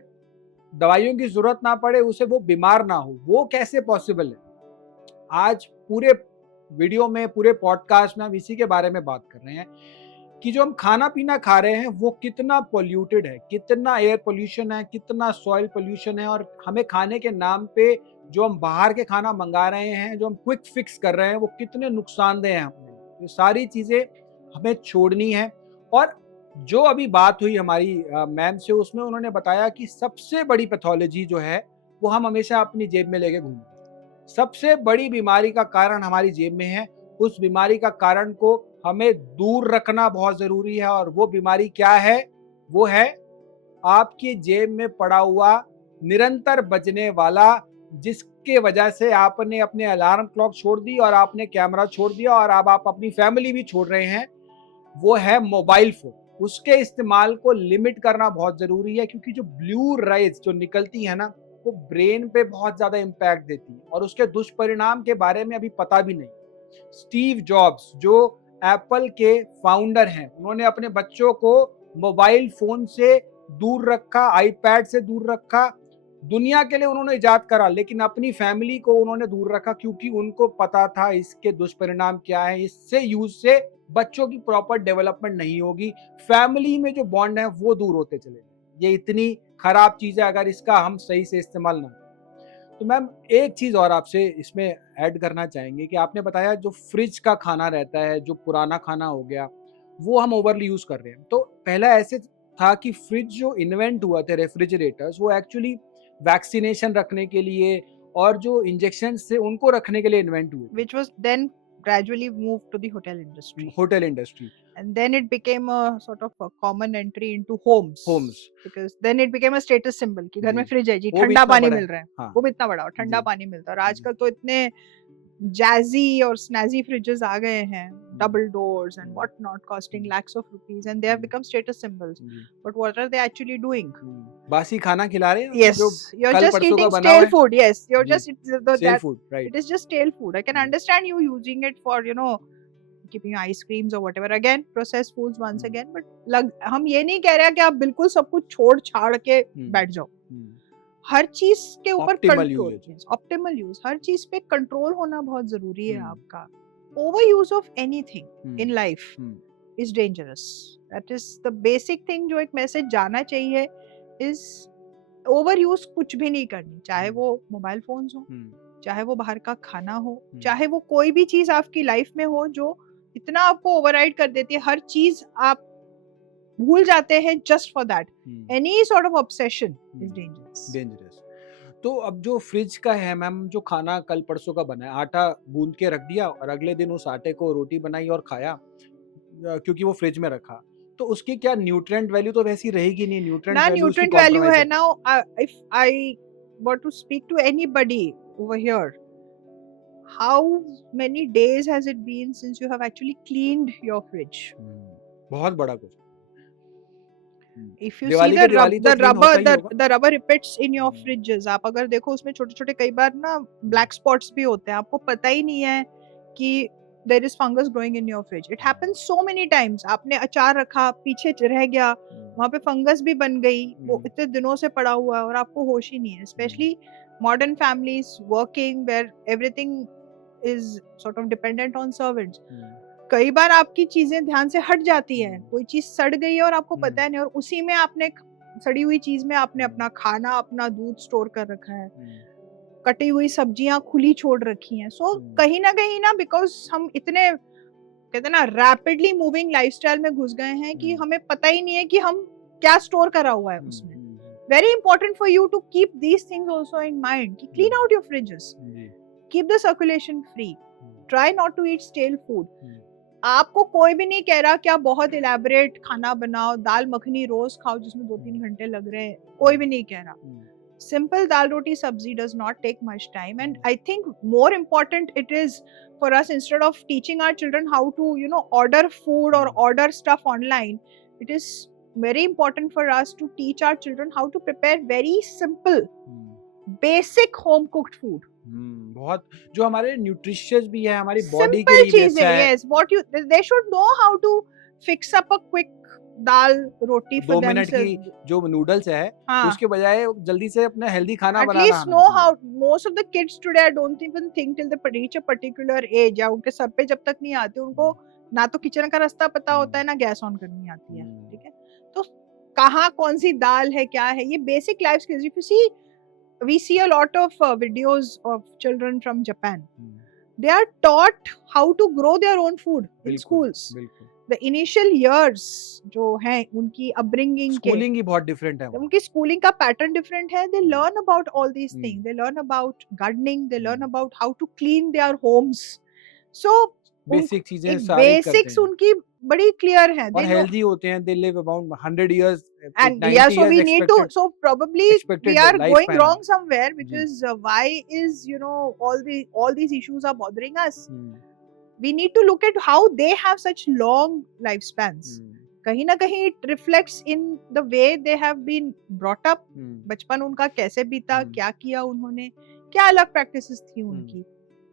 दवाइयों की जरूरत ना पड़े, उसे वो बीमार ना हो। वो कैसे पॉसिबल है? आज पूरे वीडियो में, पूरे पॉडकास्ट में हम इसी के बारे में बात कर रहे हैं कि जो हम खाना पीना खा रहे हैं वो कितना पोल्यूटेड है, कितना एयर पोल्यूशन है, कितना सॉइल पोल्यूशन है। और हमें खाने के नाम पे जो हम बाहर के खाना मंगा रहे हैं, जो हम क्विक फिक्स कर रहे हैं, वो कितने नुकसानदेह हैं हमें। ये सारी चीजें हमें छोड़नी है। और जो अभी बात हुई हमारी मैम से, उसमें उन्होंने बताया कि सबसे बड़ी पैथोलॉजी जो है वो हम हमेशा अपनी जेब में लेके घूमते हैं। सबसे बड़ी बीमारी का कारण हमारी जेब में है। उस बीमारी का कारण को हमें दूर रखना बहुत जरूरी है। और वो बीमारी क्या है? वो है आपकी जेब में पड़ा हुआ निरंतर बजने वाला, जिसके वजह से आपने अपने अलार्म क्लॉक छोड़ दी और आपने कैमरा छोड़ दिया और अब आप अपनी फैमिली भी छोड़ रहे हैं। वो है मोबाइल फोन। उसके इस्तेमाल को लिमिट करना बहुत जरूरी है, क्योंकि जो ब्लू रेज जो निकलती है ना, वो ब्रेन पे बहुत ज्यादा इम्पैक्ट देती है और उसके दुष्परिणाम के बारे में अभी पता भी नहीं। स्टीव जॉब्स जो एप्पल के फाउंडर हैं, उन्होंने अपने बच्चों को मोबाइल फोन से दूर रखा, आईपैड से दूर रखा। दुनिया के लिए उन्होंने इजाद करा, लेकिन अपनी फैमिली को उन्होंने दूर रखा, क्योंकि उनको पता था इसके दुष्परिणाम क्या है। इससे यूज से बच्चों की प्रॉपर डेवलपमेंट नहीं होगी, फैमिली में जो बॉन्ड है वो दूर होते चले। ये इतनी खराब चीज है अगर इसका हम सही से इस्तेमाल ना करें। तो मैम एक चीज और आपसे इसमें ऐड करना चाहेंगे कि आपने बताया जो फ्रिज का खाना रहता है, जो पुराना खाना हो गया, वो हम ओवरली यूज कर रहे हैं। तो पहला ऐसे था कि फ्रिज जो इन्वेंट हुआ थे, रेफ्रिजरेटर्स, वो एक्चुअली वैक्सीनेशन रखने के लिए और जो इंजेक्शन थे उनको रखने के लिए इन्वेंट हुए, Which was then gradually moved to the hotel industry. Hotel industry, And then it became a sort of a common entry into homes. Homes. Because then it became a status symbol कि घर में जी, फ्रिज है जी, वो भी ठंडा इतना पानी बड़ा मिल है। रहा है, हाँ, वो भी इतना बड़ा, ठंडा जी, पानी मिलता है। और जी, आजकल तो इतने जैजी और स्नैजी फ्रिजेस आ गए हैं, double doors and what not, costing lakhs of rupees, and they have become status symbols. Ji. But what are they actually doing? बासी खाना खिला रहे हैं, Yes, जो you're कल just परसों का eating बना हुआ stale है। food. Yes, you're जी, just sell that food, right. it is just stale food. I can understand you using it for, you know, keeping ice creams or whatever. Again, processed foods once again. But हम ये नहीं कह रहे कि आप बिल्कुल सब कुछ छोड़ छाड़ के बैठ जाओ। हर चीज के ऊपर कंट्रोल, ऑप्टिमल यूज, हर चीज पे कंट्रोल होना बहुत जरूरी है आपका। Over use of anything in life is dangerous. That is the basic thing जो एक मैसेज जाना चाहिए, इज ओवर यूज कुछ भी नहीं करनी। चाहे वो मोबाइल फोन्स हो, चाहे वो बाहर का खाना हो, चाहे वो कोई भी चीज आपकी लाइफ में हो जो इतना आपको ओवरराइड कर देती है, हर चीज आप भूल जाते हैं just for that. Any sort of obsession is dangerous. तो अब जो फ्रिज का है मैम, जो खाना कल परसों का बना है, आटा गूंद के रख दिया और अगले दिन उस आटे को रोटी बनाई और खाया, क्योंकि वो फ्रिज में रखा, तो उसकी क्या न्यूट्रिएंट वैल्यू तो वैसी रहेगी नहीं, न्यूट्रिएंट वैल्यू उसकी वैल्यू है। Compromise now if I want to speak to anybody over here, how many days has it been since you have actually cleaned your fridge? बहुत बड़ा कुछ। If you see the rubber rippets in your fridges, आप अगर देखो उसमें छोटे छोटे कई बार ना black spots भी होते हैं, आपको पता ही नहीं है कि there is fungus growing in your fridge. It happens so many times. आपने अचार रखा, पीछे रह गया, वहाँ पे फंगस भी बन गई, वो इतने दिनों से पड़ा हुआ है और आपको होश ही नहीं है। Especially modern families working where everything is sort of dependent on servants. कई बार आपकी चीजें ध्यान से हट जाती है, कोई चीज सड़ गई है और आपको पता है नहीं, और उसी में आपने सड़ी हुई चीज में आपने अपना खाना, अपना दूध स्टोर कर रखा है, कटी हुई सब्जियां खुली छोड़ रखी हैं। सो कहीं ना बिकॉज हम इतने कहते हैं ना रैपिडली मूविंग लाइफस्टाइल में घुस गए हैं कि हमें पता ही नहीं है कि हम क्या स्टोर करा हुआ है उसमें. Very important for you to keep these things also in mind. कि clean out your fridges. Keep the circulation free. Try not to eat stale food. आपको कोई भी नहीं कह रहा कि आप बहुत elaborate खाना बनाओ, दाल मखनी रोज खाओ जिसमें 2-3 घंटे लग रहे हैं, कोई भी नहीं कह रहा. Simple dal roti sabzi does not take much time, and I think more important it is for us, instead of teaching our children how to order food or order stuff online, it is very important for us to teach our children how to prepare very simple basic home cooked food. बहुत जो हमारे न्यूट्रिशियस भी है, हमारी बॉडी के simple लिए चीजें. Yes, they should know how to fix up a quick dal roti for 2 minute की जो नूडल्स है उसके बजाय जल्दी से अपना हेल्दी खाना बनाना. At least know how. Most of the kids today, I don't even think till they reach a particular age, या उनके सर पे जब तक नहीं आते उनको ना तो किचन का रास्ता पता होता है ना गैस ऑन करनी आती है. ठीक है, तो कहाँ कौन सी दाल है क्या है, ये basic life skills. If you see, we see a lot of videos of children from Japan. They are taught how to grow their own food in schools. The initial years जो है उनकी upbringing schooling ही बहुत different है. उनकी schooling का pattern different है. They learn about all these things. They learn about gardening. They learn about how to clean their homes. So basic चीजें सारी basics उनकी बड़ी clear है. और healthy होते हैं. They live about 100 years and yeah, so we need to, so probably we are going wrong somewhere, which is why is all these issues are bothering us. We need to look at how they have such long lifespans. कहीं ना कहीं it reflects in the way they have been brought up. बचपन उनका कैसे बीता, क्या किया उन्होंने, क्या अलग practices थी उनकी.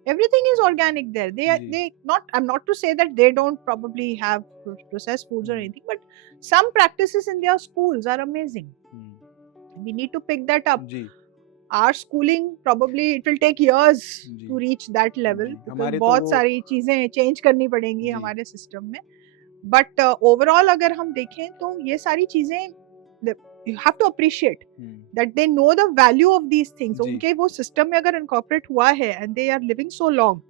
Everything is organic there. They not. I'm not to say that they don't probably have processed foods or anything, but some practices in their schools are amazing. We need to pick that up. Our schooling probably it will take years to reach that level. because बहुत सारी चीजें change करनी पड़ेंगी हमारे system में. But overall अगर हम देखें तो ये सारी चीजें you have to appreciate that they know the value of these things. उनके वो system में अगर incorporate हुआ है and they are living so long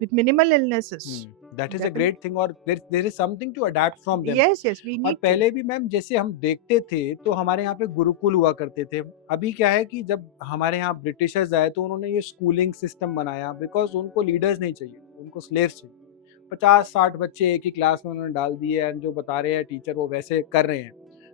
with minimal illnesses. That is a great thing. और there is something to adapt from them. Yes, we need. और पहले भी मैम जैसे हम देखते थे तो हमारे यहाँ पे गुरुकुल हुआ करते थे. अभी क्या है कि जब हमारे यहाँ ब्रिटिशर्स आए तो उन्होंने ये स्कूलिंग सिस्टम बनाया बिकॉज उनको लीडर्स नहीं चाहिए, उनको स्लेव्स चाहिए. 50-60 बच्चे एक ही क्लास में उन्होंने डाल दिए एंड जो बता रहे हैं टीचर वो वैसे कर रहे हैं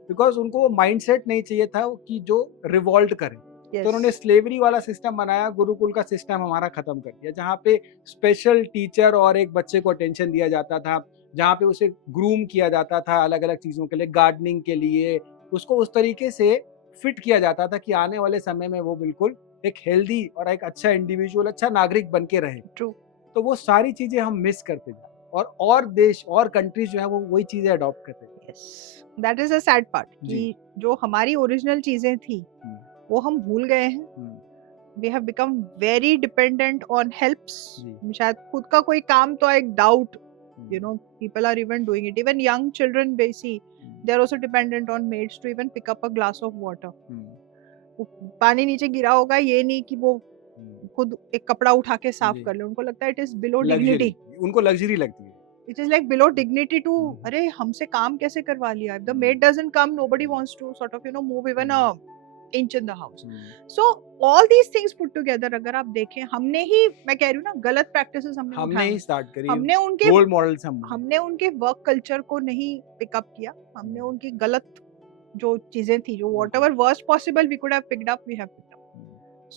बिकॉज उनको वो माइंडसेट नहीं चाहिए था कि जो रिवॉल्ट करे. तो उन्होंने स्लेवरी वाला सिस्टम बनाया. गुरुकुल का सिस्टम हमारा खत्म कर दिया जहाँ पे स्पेशल टीचर और एक बच्चे को अटेंशन दिया जाता था, जहाँ पे उसे ग्रूम किया जाता था अलग अलग चीज़ों के लिए, गार्डनिंग के लिए उसको उस तरीके से फिट किया जाता था कि आने वाले समय में वो बिल्कुल एक हेल्दी और एक अच्छा इंडिविजुअल, अच्छा नागरिक बन के रहे. ट्रू. तो वो सारी चीज़ें हम मिस करते जा और देश और कंट्रीज जो है वो वही चीज़ें अडॉप्ट करते हैं. That is a sad part कि जो हमारी ओरिजिनल चीजें थी वो हम भूल गए हैं. We have become very dependent on helps. शायद खुद का कोई काम तो एक doubt, people are even doing it. Even young children, they are also dependent on maids to even pick up a glass of water. पानी नीचे गिरा होगा ये नहीं कि वो खुद एक कपड़ा उठा के साफ कर ले. उनको लगता है it is below dignity. उनको लग्जरी लगती है. It is like below dignity to अरे हमसे काम कैसे करवा लिया. If the maid doesn't come, nobody wants to sort of move even a inch in the house. So all these things put together अगर आप देखें, हमने ही, मैं कह रही हूँ ना, गलत practices हमने ही स्टार्ट करी. हमने उनके रोल मॉडल्स हमने उनके वर्क कल्चर को नहीं पिकअप किया. हमने उनकी गलत जो चीजें थी, जो whatever worst possible we could have picked up, we have picked up.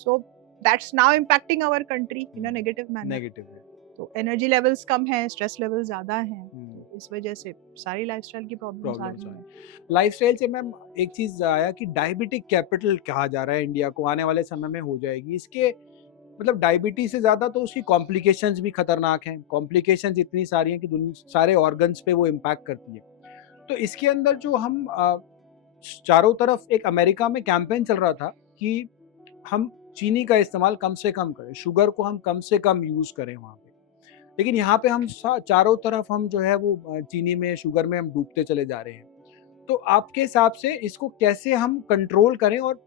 So that's now impacting our country in a negative manner. तो एनर्जी लेवल्स कम है, स्ट्रेस लेवल्स ज्यादा हैं, तो इस वजह से सारी लाइफस्टाइल की प्रॉब्लम्स आ रही हैं. लाइफस्टाइल से मैम एक चीज आया कि डायबिटिक कैपिटल कहा जा रहा है इंडिया को, आने वाले समय में हो जाएगी. इसके मतलब डायबिटीज से ज्यादा तो उसकी कॉम्प्लिकेशंस भी खतरनाक हैं. कॉम्प्लिकेशंस इतनी सारी हैं कि सारे ऑर्गन्स पे वो इम्पैक्ट करती है. तो इसके अंदर जो हम चारों तरफ एक अमेरिका में कैंपेन चल रहा था कि हम चीनी का इस्तेमाल कम से कम करें, शुगर को हम कम से कम यूज करें वहाँ पे. लेकिन यहाँ पे हम चारों तरफ हम जो है वो चीनी में, शुगर में हम डूबते चले जा रहे हैं. तो आपके हिसाब से इसको कैसे हम कंट्रोल करें और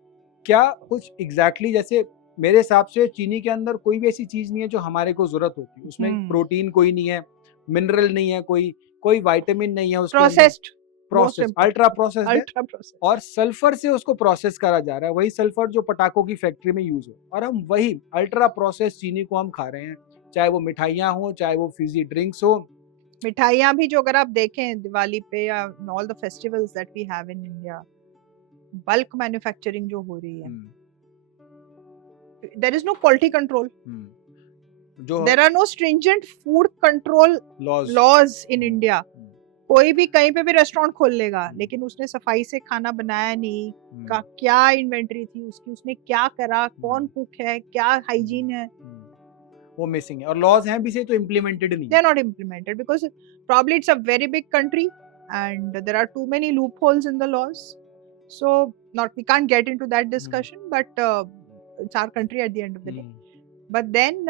क्या कुछ एग्जैक्टली जैसे मेरे हिसाब से चीनी के अंदर कोई भी ऐसी चीज नहीं है जो हमारे को जरूरत होती है. उसमें प्रोटीन कोई नहीं है, मिनरल नहीं है, कोई विटामिन नहीं है उसके अंदर, प्रोसेस्ड, प्रोसेस, अल्ट्रा प्रोसेस्ड है, अल्ट्रा प्रोसेस्ड, और सल्फर से उसको प्रोसेस करा जा रहा है, वही सल्फर जो पटाखों की फैक्ट्री में यूज हो, और हम वही अल्ट्रा प्रोसेस चीनी को हम खा रहे हैं, चाहे वो मिठाइयाँ हो, चाहे वो फिजी ड्रिंक्स हो। मिठाइयाँ भी जो अगर आप देखें दिवाली पे या all the festivals that we have in India, bulk manufacturing जो हो रही है, there is no quality control, there are no stringent food control laws in India. कोई भी कहीं पे भी रेस्टोरेंट खोल लेगा, लेकिन उसने सफाई से खाना बनाया नहीं, का क्या इन्वेंटरी थी उसकी, उसने क्या करा, कौन कुक है, क्या हाइजीन है, वो मिसिंग है। और लॉज हैं भी से तो इम्प्लीमेंटेड नहीं, they are not implemented because probably it's a very big country and there are too many loopholes in the laws, so not we can't get into that discussion, but it's our country at the end of the day. But then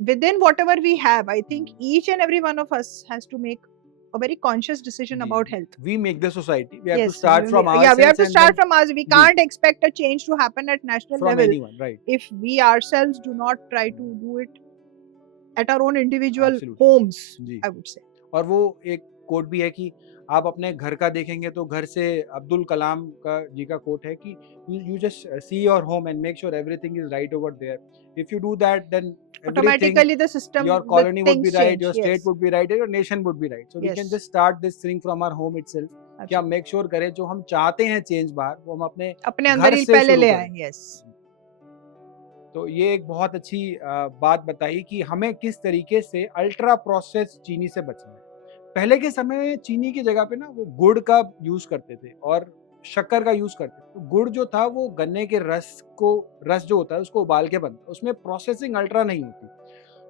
within whatever we have, I think each and every one of us has to make a very conscious decision about health. We make the society, we have Yes, to start from ourselves. Yeah, we have to start from us. We can't expect a change to happen at national from level anyone, right, if we ourselves do not try to do it at our own individual Absolutely. homes, ji. I would say. और वो एक कोट भी है कि आप अपने घर का देखेंगे तो घर से अब्दुल कलाम का जी का कोट है कि you just see your home and make sure everything is right over there. If you do that, then automatically the system, your colony would be right, change, your state would be right, your nation would be right. So we can just start this thing from our home itself. कि हम make sure करें जो हम चाहते हैं चेंज बाहर, वो हम अपने अंदर ही पहले ले आए। yes. तो ये एक बहुत अच्छी बात बताई कि हमें किस तरीके से अल्ट्रा प्रोसेस चीनी से बचना है। पहले के समय में चीनी की जगह पे ना वो गुड़ का यूज करते थे और शक्कर का यूज करते थे। तो गुड़ जो था वो गन्ने के रस जो होता है उसको उबाल के बनता है, उसमें प्रोसेसिंग अल्ट्रा नहीं होती,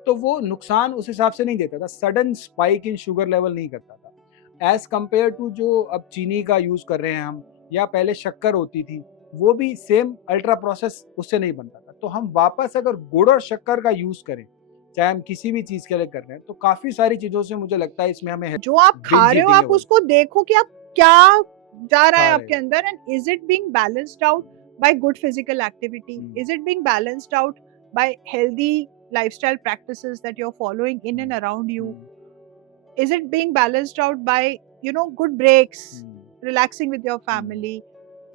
तो वो नुकसान उस हिसाब से नहीं देता था, sudden spike in sugar level नहीं करता था एज कंपेयर टू जो अब चीनी का यूज कर रहे हैं हम, या पहले शक्कर होती थी वो भी सेम अल्ट्रा प्रोसेस उससे नहीं बनता था। तो हम वापस अगर गुड़ और शक्कर का यूज करें, चाहे हम किसी भी चीज के लिए कर रहे हैं, तो काफी सारी चीजों से मुझे लगता है इसमें हमें जो आप खा रहे हो आप उसको देखो कि आप क्या जा रहा है आपके अंदर, and is it being balanced out by good physical activity, is it being balanced out by healthy lifestyle practices that you are following in and around you, is it being balanced out by good breaks, relaxing with your family,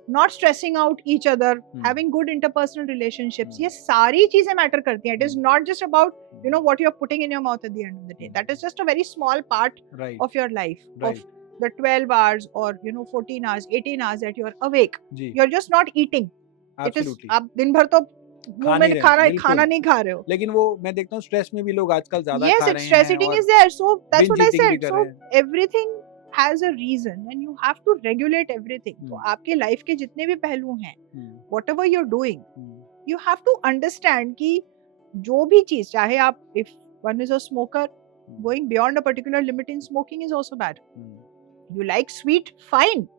not stressing out each other, having good interpersonal relationships. ये सारी चीजें मैटर करती हैं. It is not just about what you are putting in your mouth at the end of the day. That is just a very small part of your life, of the 12 hours or 14 hours, 18 hours that you are awake. You are just not eating. Absolutely. It is आप दिन भर तो खाना नहीं खा रहे हो, लेकिन वो मैं देखता हूँ स्ट्रेस में भी लोग आजकल ज्यादा खा रहे हैं। Yes, stress eating is there. So that's what I said. So everything has a reason and you have to regulate everything. तो आपके लाइफ के जितने भी पहलू हैं, whatever you're doing, you have to understand कि जो भी चीज, चाहे आप, if one is a smoker, going beyond a particular limit in smoking is also bad. You like sweet, fine.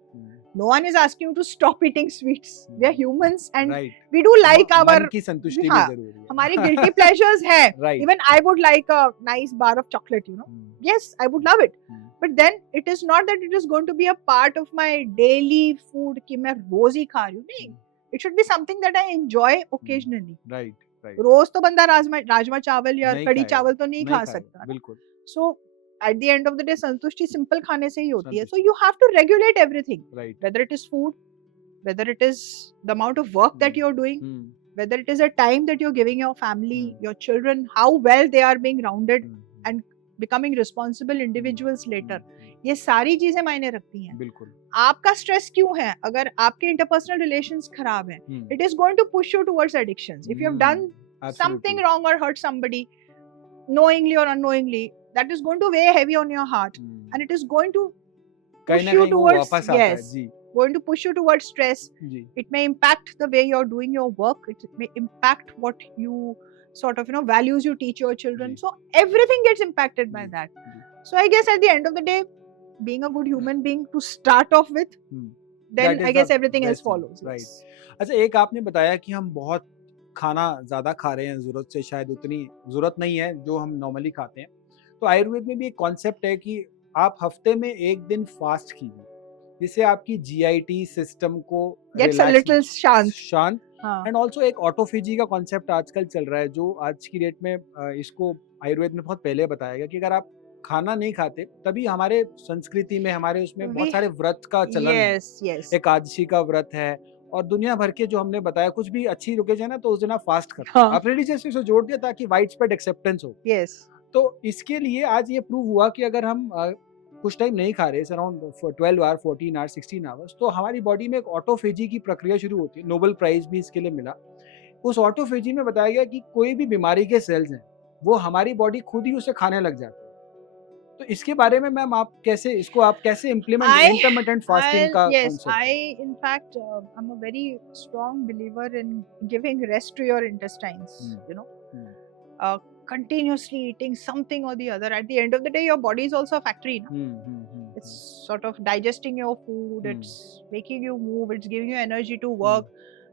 No one is asking you to stop eating sweets. We are humans and we do like our मन की संतुष्टि भी जरूरी है. हमारी guilty pleasures है. Even I would like a nice bar of chocolate, Yes, I would love it. But then it is not that it is going to be a part of my daily food कि मैं रोज ही खा रही हूँ. नहीं. It should be something that I enjoy occasionally. Right. रोज तो बंदा राजमा चावल या कड़ी चावल तो नहीं खा सकता. बिल्कुल. So at the end of the day, संतुष्टि simple खाने से ही होती है. So you have to regulate everything, whether it is food, whether it is the amount of work that you're doing, whether it is a time that you're giving your family, your children, how well they are being rounded and becoming responsible individuals later. ये सारी चीजें मायने रखती हैं. बिल्कुल. आपका स्ट्रेस क्यों है? अगर आपके interpersonal relations खराब हैं, it is going to push you towards addictions. If you have done something wrong or hurt somebody, knowingly or unknowingly, that is going to weigh heavy on your heart, and it is going to push you towards going to push you towards stress. It may impact the way you're doing your work. It may impact what you sort of values you teach your children. So everything gets impacted by that. So I guess at the end of the day, being a good human being to start off with, then I guess everything else follows. Right. अच्छा, एक आपने बताया कि हम बहुत खाना ज्यादा खा रहे हैं, जरूरत से शायद उतनी जरूरत नहीं है जो हम नॉर्मली खाते हैं. तो आयुर्वेद में भी एक कॉन्सेप्ट है कि आप हफ्ते में एक दिन फास्ट कीजिए, जिससे आपकी जीआईटी सिस्टम को शांत एंड ऑल्सो एक ऑटोफेजी का कॉन्सेप्ट आजकल चल रहा है, जो आज की डेट में इसको आयुर्वेद में बहुत पहले बताया गया कि अगर आप खाना नहीं खाते, तभी हमारे संस्कृति में, हमारे उसमें बहुत सारे व्रत का चलन है। यस एकादशी का व्रत है और दुनिया भर के जो हमने बताया, कुछ भी अच्छी ओकेजन है तो उस दिन आप फास्ट करते हैं। हाँ आप रिलीजियस से जोड़ दिया ताकि वाइड स्प्रेड एक्सेप्टेंस हो। यस तो इसके लिए आज ये प्रूव हुआ कि अगर हम कुछ टाइम नहीं खा रहे, अराउंड 12 आवर, 14 आवर, 16 आवर्स, तो हमारी बॉडी में एक ऑटोफेजी की प्रक्रिया शुरू होती है। नोबेल प्राइज भी इसके लिए मिला। उस ऑटोफेजी में बताया गया कि कोई भी बीमारी के सेल्स हैं, वो हमारी बॉडी खुद ही उसे खाने लग जाती है। तो इसके बारे में मैम आप कैसे इम्प्लीमेंट इंटरमिटेंट फास्टिंग का concept? I in fact I'm a very strong believer in giving rest to your intestines. You know, continuously eating something or the other. At the end of the day, your body is also a factory. It's sort of digesting your food. It's making you move. It's giving you energy to work.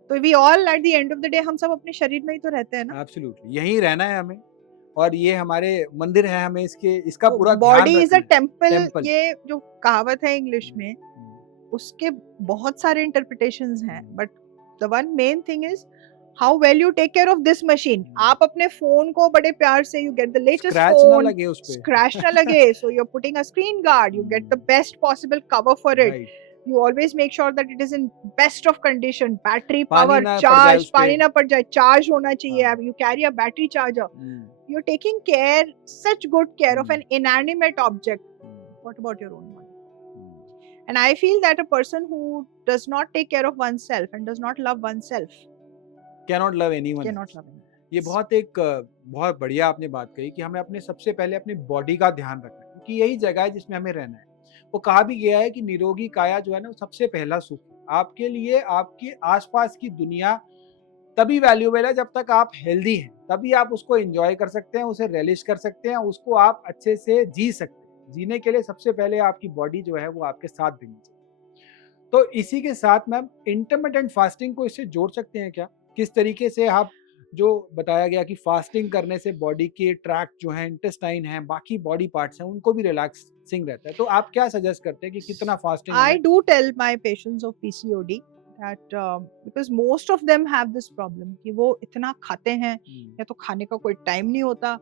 So we all at the end of the day हम सब अपने शरीर में ही तो रहते हैं ना. Absolutely. यहीं रहना है हमें, और ये हमारे मंदिर है, हमें इसका पूरा ध्यान बॉडी इज अ रखना है। टेम्पल, ये जो कहावत है इंग्लिश में, उसके बहुत सारे इंटरप्रिटेशंस हैं, but the one main thing is how well you take care of this machine. आप अपने फोन को बड़े प्यार से, you get the latest phone, scratch ना लगे, so you are putting a screen guard, you get the best possible cover for it. You always make sure that it is in best of condition, battery power, charge, पानी ना पड़ जाए, charge होना चाहिए. You carry a battery charger. You're taking care, such good care of an inanimate object. What about your own body? And I feel that a person who does not take care of oneself and does not love oneself cannot love anyone. Cannot love anyone. ये बहुत बढ़िया आपने बात कही कि हमें अपने सबसे पहले अपनी बॉडी का ध्यान रखना है, क्योंकि यही जगह है जिसमें हमें रहना है. वो कहा भी गया है कि निरोगी काया जो है ना, वो सबसे पहला सुख है. आपके लिए आपके आसपास की दुनिया तभी वैल्यूएबल है जब तक आप हेल्दी हैं, तभी आप उसको एंजॉय कर सकते हैं, उसे रिलीज कर सकते हैं, उसको आप अच्छे से जी सकते हैं. जीने के लिए सबसे पहले आपकी बॉडी जो है वो आपके साथ देनी चाहिए. तो इसी के साथ मैम इंटरमिटेंट फास्टिंग को इससे जोड़ सकते हैं क्या? किस तरीके से आप, जो बताया गया कि फास्टिंग करने से बॉडी के ट्रैक्ट जो है, इंटेस्टाइन है, बाकी बॉडी पार्ट्स हैं, उनको भी रिलैक्सिंग रहता है, तो आप क्या सजेस्ट करते हैं कि कितना fasting? I do tell my patients of PCOD that because most of them have this problem कि वो इतना खाते हैं या तो खाने का कोई टाइम नहीं होता.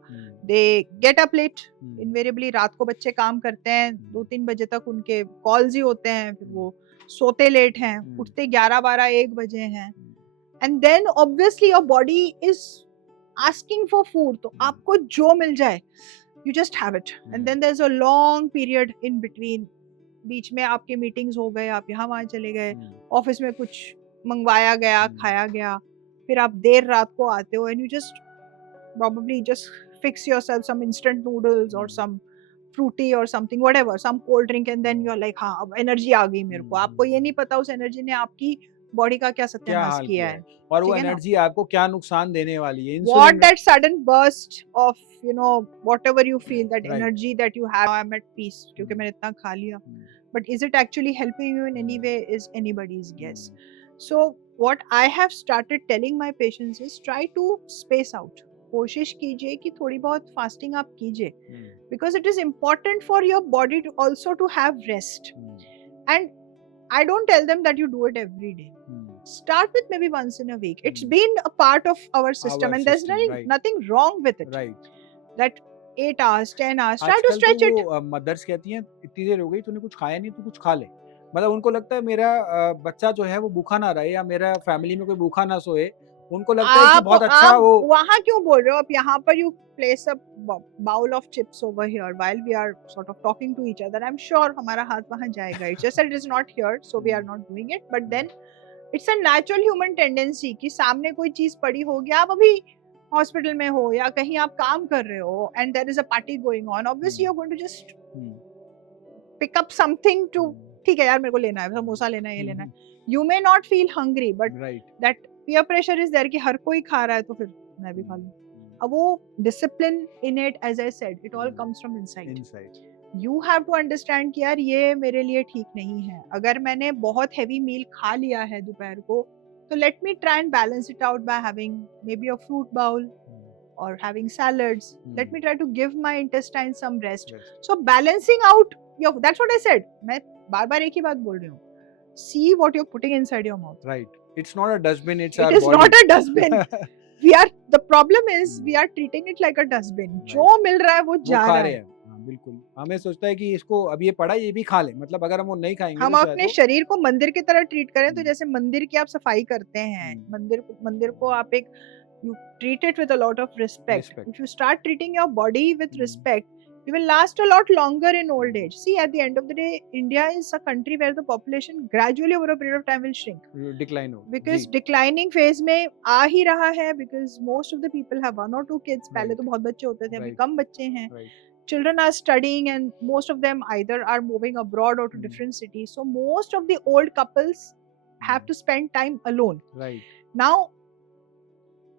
They get up late. Invariably रात को बच्चे काम करते हैं, 2-3 बजे तक उनके कॉल्स ही होते हैं, फिर वो सोते लेट हैं, उठते 11-12-1 बजे हैं. And then obviously your body is asking for food. तो आपको जो मिल जाए, you just have it. And then there's a long period in between. बीच में आपके मीटिंग्स हो गए, आप यहाँ वहाँ चले गए, ऑफिस में कुछ मंगवाया गया, खाया गया, फिर आप देर रात को आते हो, and you just probably just fix yourself some instant noodles or some fruity or something, whatever, some cold drink, and then you're like, हाँ अब एनर्जी आ गई मेरे को. आपको ये नहीं पता उस एनर्जी ने आपकी बॉडी का क्या सत्यानाश किया है, और वो एनर्जी आपको क्या नुकसान देने वाली है. What that sudden burst of, you know, whatever you feel, that energy that you have, I'm at peace क्योंकि मैंने इतना खा लिया, but is it actually helping you in any way is anybody's guess. So what I have started telling my patients is try to space out. कोशिश कीजिए कि थोड़ी बहुत फास्टिंग आप कीजिए, because it is important for your body to also to have rest. And I don't tell them that you do it every day. Start with maybe once in a week. It's been a part of our system, and there's nothing wrong with it. Right. That 8 hours, 10 hours, try to stretch it. Mothers कहती हैं इतनी देर हो गई तूने कुछ खाया नहीं, तू कुछ खा ले. मतलब उनको लगता है मेरा बच्चा जो है वो भूखा ना रहे, या मेरा फैमिली में कोई भूखा ना सोए. उनको लगता है कि बहुत अच्छा वो. वहाँ क्यों बोल रहे हो आप? यहाँ पर you place a bowl of chips over here while we are sort of talking to each other. I'm sure हमारा हाथ वहाँ जाएगा. It's just that it is not here, so we are not doing it. But then it's a natural human tendency कि सामने कोई चीज पड़ी होगी, आप अभी हॉस्पिटल में हो या कहीं आप काम कर रहे हो, and there is a party going on, obviously you're going to just pick up something to, ठीक है यार मेरे को लेना है, समोसा लेना है, ये लेना है. You may not feel hungry, but that peer pressure is there कि हर कोई खा रहा है तो फिर मैं भी खा लूं. अब वो discipline innate, as I said, it all comes from inside. You have to understand कि यार ये मेरे लिए ठीक नहीं है. अगर मैंने बहुत heavy meal खा लिया है दोपहर को, तो let me try and balance it out by having maybe a fruit bowl or having salads. Let me try to give my intestines some rest. So balancing out, that's what I said. मैं बार-बार एक ही बात बोल रही हूँ. See what you're putting inside your mouth. Right. It's not a dustbin. It's our body. It is not a dustbin. The problem is we are treating it like a dustbin. जो मिल रहा है वो जा रहा है. बिल्कुल। हमें सोचता है कि इसको अब ये पड़ा, ये भी खा ले, मतलब अगर हम वो नहीं खाएंगे हम तो शायद अपने वो शरीर को मंदिर की तरह ट्रीट करें, तो हम्म, जैसे मंदिर की आप सफाई करते हैं, मंदिर को आप एक you treat it with a lot of respect. respect. If you start treating your body with Hmm. respect, you will last a lot longer in old age. See, at the end of the day, India is a country where the population gradually over a period of time will shrink. Decline हो Because जी, declining phase में आ ही रहा है, because most of the people have 1 or 2 kids. पहले right, तो बहुत बच्चे होते थे, अभी right, कम बच्चे हैं. right. Children are studying and most of them either are moving abroad or to Hmm. different cities. So most of the old couples have to spend time alone. Right. Now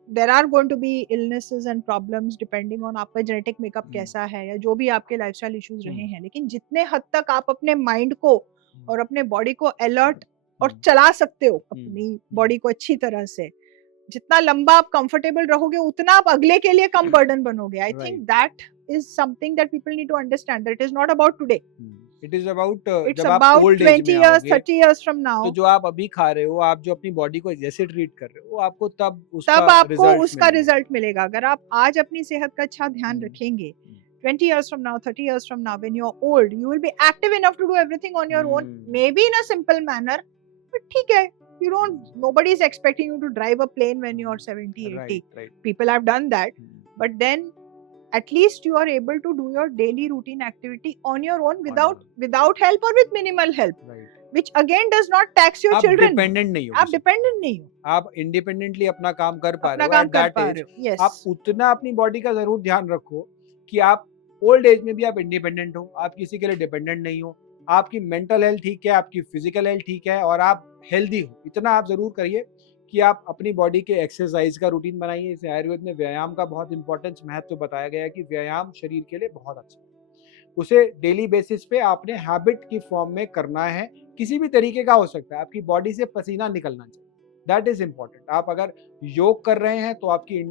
there are going to be illnesses and problems depending on आपका genetic makeup कैसा है या जो भी आपके lifestyle issues रहे हैं, लेकिन जितने हद तक आप अपने mind को और अपने body को alert और चला सकते हो अपनी body को अच्छी तरह से, जितना लंबा आप comfortable रहोगे उतना आप अगले के लिए कम burden बनोगे. I think that is something that people need to understand, that it is not about today. It is about It's जब आप about old age 20 में years, आओगे 30 years from तो now. जो आप अभी खा रहे हो, आप जो अपनी बॉडी को जैसे ट्रीट कर रहे हो, वो आपको तब उसका तब आपको रिजल्ट उसका रिजल्ट मिलेगा. अगर आप आज अपनी सेहत का अच्छा ध्यान रखेंगे, 20 years from now, 30 years from now, when you're old, you will be active enough to do everything on your own, maybe in a simple manner, but ठीक है, you don't, nobody is expecting you to drive a plane when you're 70, 80. right. People have done that, but then at least you are able to do your daily routine activity on your own without help or with minimal help, which again does not tax your आप children. डिपेंडेंट नहीं हो, आप डिपेंडेंट नहीं हो, आप इंडिपेंडेंटली अपना काम कर पा अपना रहे हो. काम एट कर दैट पा एज रहे हो. Yes. आप उतना अपनी बॉडी का जरूर ध्यान रखो कि आप ओल्ड एज में भी आप इंडिपेंडेंट हो, आप किसी के लिए डिपेंडेंट नहीं हो, आपकी मेंटल हेल्थ ठीक है, आपकी फिजिकल हेल्थ ठीक है और आप हेल्दी हो. इतना आप जरूर करिए कि आप अपनी बॉडी के एक्सरसाइज का रूटीन बनाइए. इसे आयुर्वेद में व्यायाम का बहुत इंपॉर्टेंस महत्व बताया गया है कि व्यायाम शरीर के लिए बहुत अच्छा है. उसे डेली बेसिस पे आपने हैबिट की फॉर्म में करना है. किसी भी तरीके का हो सकता है, आपकी बॉडी से पसीना निकलना चाहिए, दैट इज इम्पॉर्टेंट. आप अगर योग कर रहे हैं तो आपकी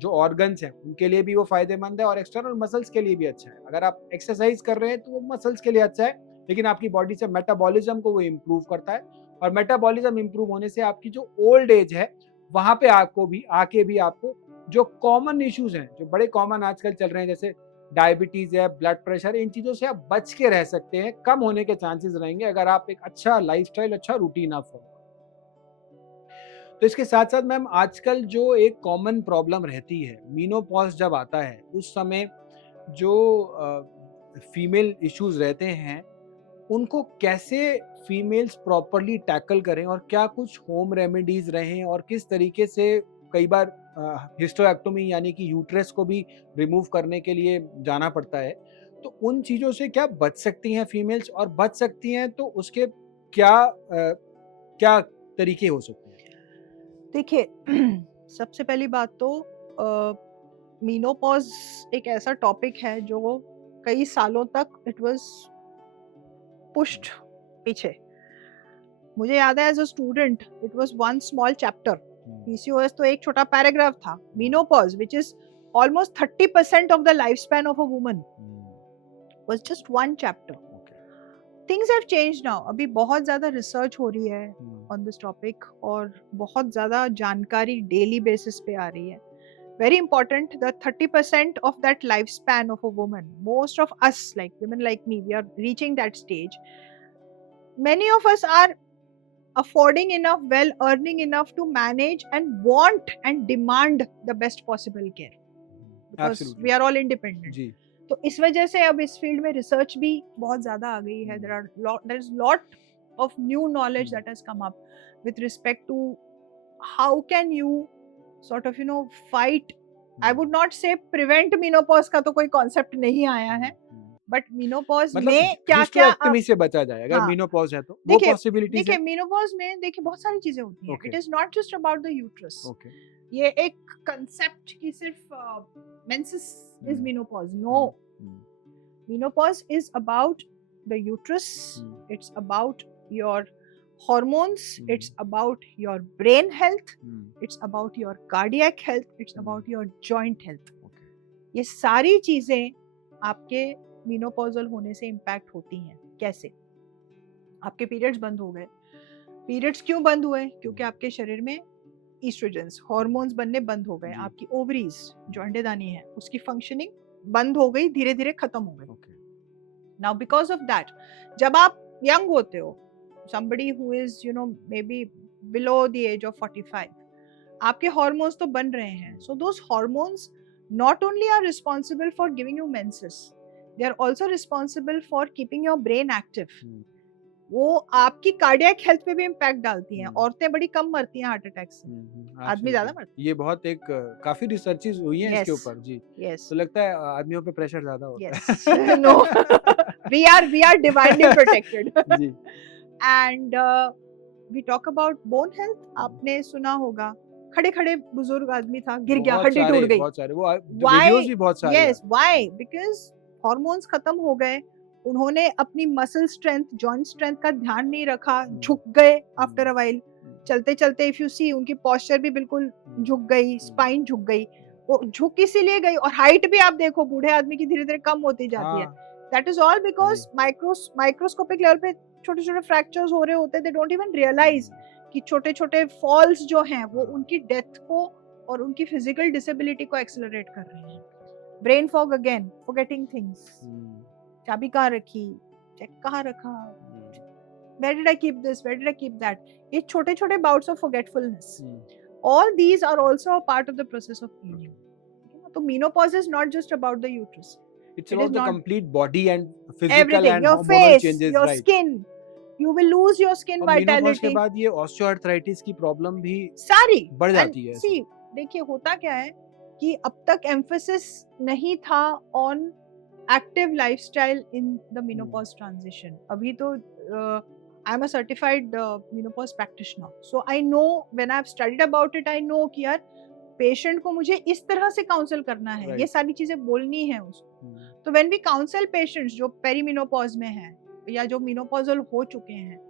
जो ऑर्गन्स हैं उनके लिए भी वो फायदेमंद है और एक्सटर्नल मसल्स के लिए भी अच्छा है. अगर आप एक्सरसाइज कर रहे हैं तो वो मसल्स के लिए अच्छा है, लेकिन आपकी बॉडी से मेटाबॉलिज्म को वो इम्प्रूव करता है और मेटाबॉलिज्म इम्प्रूव होने से आपकी जो ओल्ड एज है वहां पे आपको भी आके भी आपको जो कॉमन इश्यूज हैं, जो बड़े कॉमन आजकल चल रहे हैं, जैसे डायबिटीज है, ब्लड प्रेशर, इन चीजों से आप बच के रह सकते हैं. कम होने के चांसेस रहेंगे अगर आप एक अच्छा लाइफस्टाइल, अच्छा रूटीन आप फॉलो. तो इसके साथ साथ मैम आजकल जो एक कॉमन प्रॉब्लम रहती है, मीनोपॉज जब आता है उस समय जो फीमेल इश्यूज रहते हैं उनको कैसे फीमेल्स प्रॉपरली टैकल करें और क्या कुछ होम रेमेडीज रहें और किस तरीके से कई बार हिस्टोएक्टोमी यानी कि यूट्रस को भी रिमूव करने के लिए जाना पड़ता है, तो उन चीज़ों से क्या बच सकती हैं फीमेल्स, और बच सकती हैं तो उसके क्या तरीके हो सकते हैं? देखिए सबसे पहली बात तो मीनोपॉज एक ऐसा टॉपिक है जो कई सालों तक इट वाज पुश्ड पीछे. मुझे याद है as a student it was one small chapter. PCOS तो एक छोटा पैराग्राफ था. Menopause which is almost 30% of the lifespan of a woman was just one chapter. Things have changed now. अभी बहुत ज्यादा रिसर्च हो रही है on this topic और बहुत ज्यादा जानकारी डेली बेसिस पे आ रही है. Very important, the 30% of that lifespan of a woman, most of us, like women like me, we are reaching that stage. Many of us are affording enough, well earning enough to manage and want and demand the best possible care because Absolutely. we are all independent. जी. तो इस वजह से अब इस फील्ड में रिसर्च भी बहुत ज्यादा आ गई है. there is lot of new knowledge that has come up with respect to how can you sort of fight. I would not say prevent menopause का तो कोई concept नहीं आया है, but menopause मतलब में क्या हिस्टोएक्टोमी से बचा जाए अगर मेनोपॉज है तो वो पॉसिबिलिटीज है. देखिए menopause में देखिए बहुत सारी चीजें होती हैं. It is not just about the uterus. ये एक concept कि सिर्फ menses is menopause. No. Menopause is about the uterus. It's about your hormones, it's about your brain health, it's about your cardiac health, it's about your joint health. ये सारी चीजें आपके मेनोपॉजल होने से इम्पैक्ट होती हैं. कैसे? आपके पीरियड्स बंद हो गए. पीरियड्स क्यों बंद हुए? क्योंकि आपके शरीर में ईस्ट्रोजन्स, हार्मोन्स बनने बंद हो गए. आपकी ओवरीज जो अंडेदानी है उसकी फंक्शनिंग बंद हो गई, धीरे धीरे खत्म हो गई. Now because of that, जब आप young होते हो, somebody who is maybe below the age of 45, आपके hormones तो बन रहे हैं. So those hormones not only are responsible for giving you menses, they are also responsible for keeping your brain active. वो आपकी कार्डियक हेल्थ पे भी इम्पैक्ट डालती हैं. औरतें बड़ी कम मरती हैं हार्ट अटैक से, आदमी ज्यादा मरते हैं. ये बहुत एक काफी रिसर्चेस हुई हैं इसके ऊपर जी. तो लगता है आदमियों पे प्रेशर ज्यादा होता है. No, we are divinely protected. जी. And we talk about bone health. आपने सुना होगा, खड़े खड़े बुजुर्ग आदमी था, गिर गया, हड्डी टूट गई. बहुत सारे वो वीडियोस भी बहुत सारे. Yes, why? Because हार्मोन्स खत्म हो गए, उन्होंने अपनी मसल स्ट्रेंथ, जॉइंट स्ट्रेंथ का ध्यान नहीं रखा, झुक गए आफ्टर अ व्हाइल. चलते चलते इफ यू सी, उनकी पोस्चर भी बिल्कुल झुक गई, स्पाइन झुक गई. वो झुक इसीलिए गई. और हाइट भी आप देखो बूढ़े आदमी की धीरे धीरे कम होती जाती है. That is all because microscopic level पे छोटे छोटे फ्रैक्चर्स हो रहे होते. दे डोंट इवन रियलाइज कि छोटे छोटे फॉल्स जो हैं वो उनकी डेथ को और उनकी फिजिकल डिसेबिलिटी को एक्सेलरेट कर रहे हैं. Brain fog again, forgetting things. चाबी कहाँ रखी, चेक कहाँ रखा, where did I keep this, where did I keep that. ये छोटे छोटे bouts of forgetfulness, all these are also a part of the process of aging. तो menopause is not just about the uterus, it's about the complete body and physical everything, and your hormonal face, changes, your right. skin, you will lose your skin vitality. menopause के बाद ये osteoarthritis की प्रॉब्लम भी सारी बढ़ जाती है. See, देखिए होता क्या है कि अब तक emphasis नहीं था on active lifestyle in the menopause transition. अभी तो I'm a certified menopause practitioner, so I know, when I've studied about it, I know कि यार पेशेंट को मुझे इस तरह से काउंसल करना है, ये सारी चीजें बोलनी है उसको. तो when we counsel patients जो पेरीमेनोपॉज में हैं या जो मेनोपॉजल हो चुके हैं,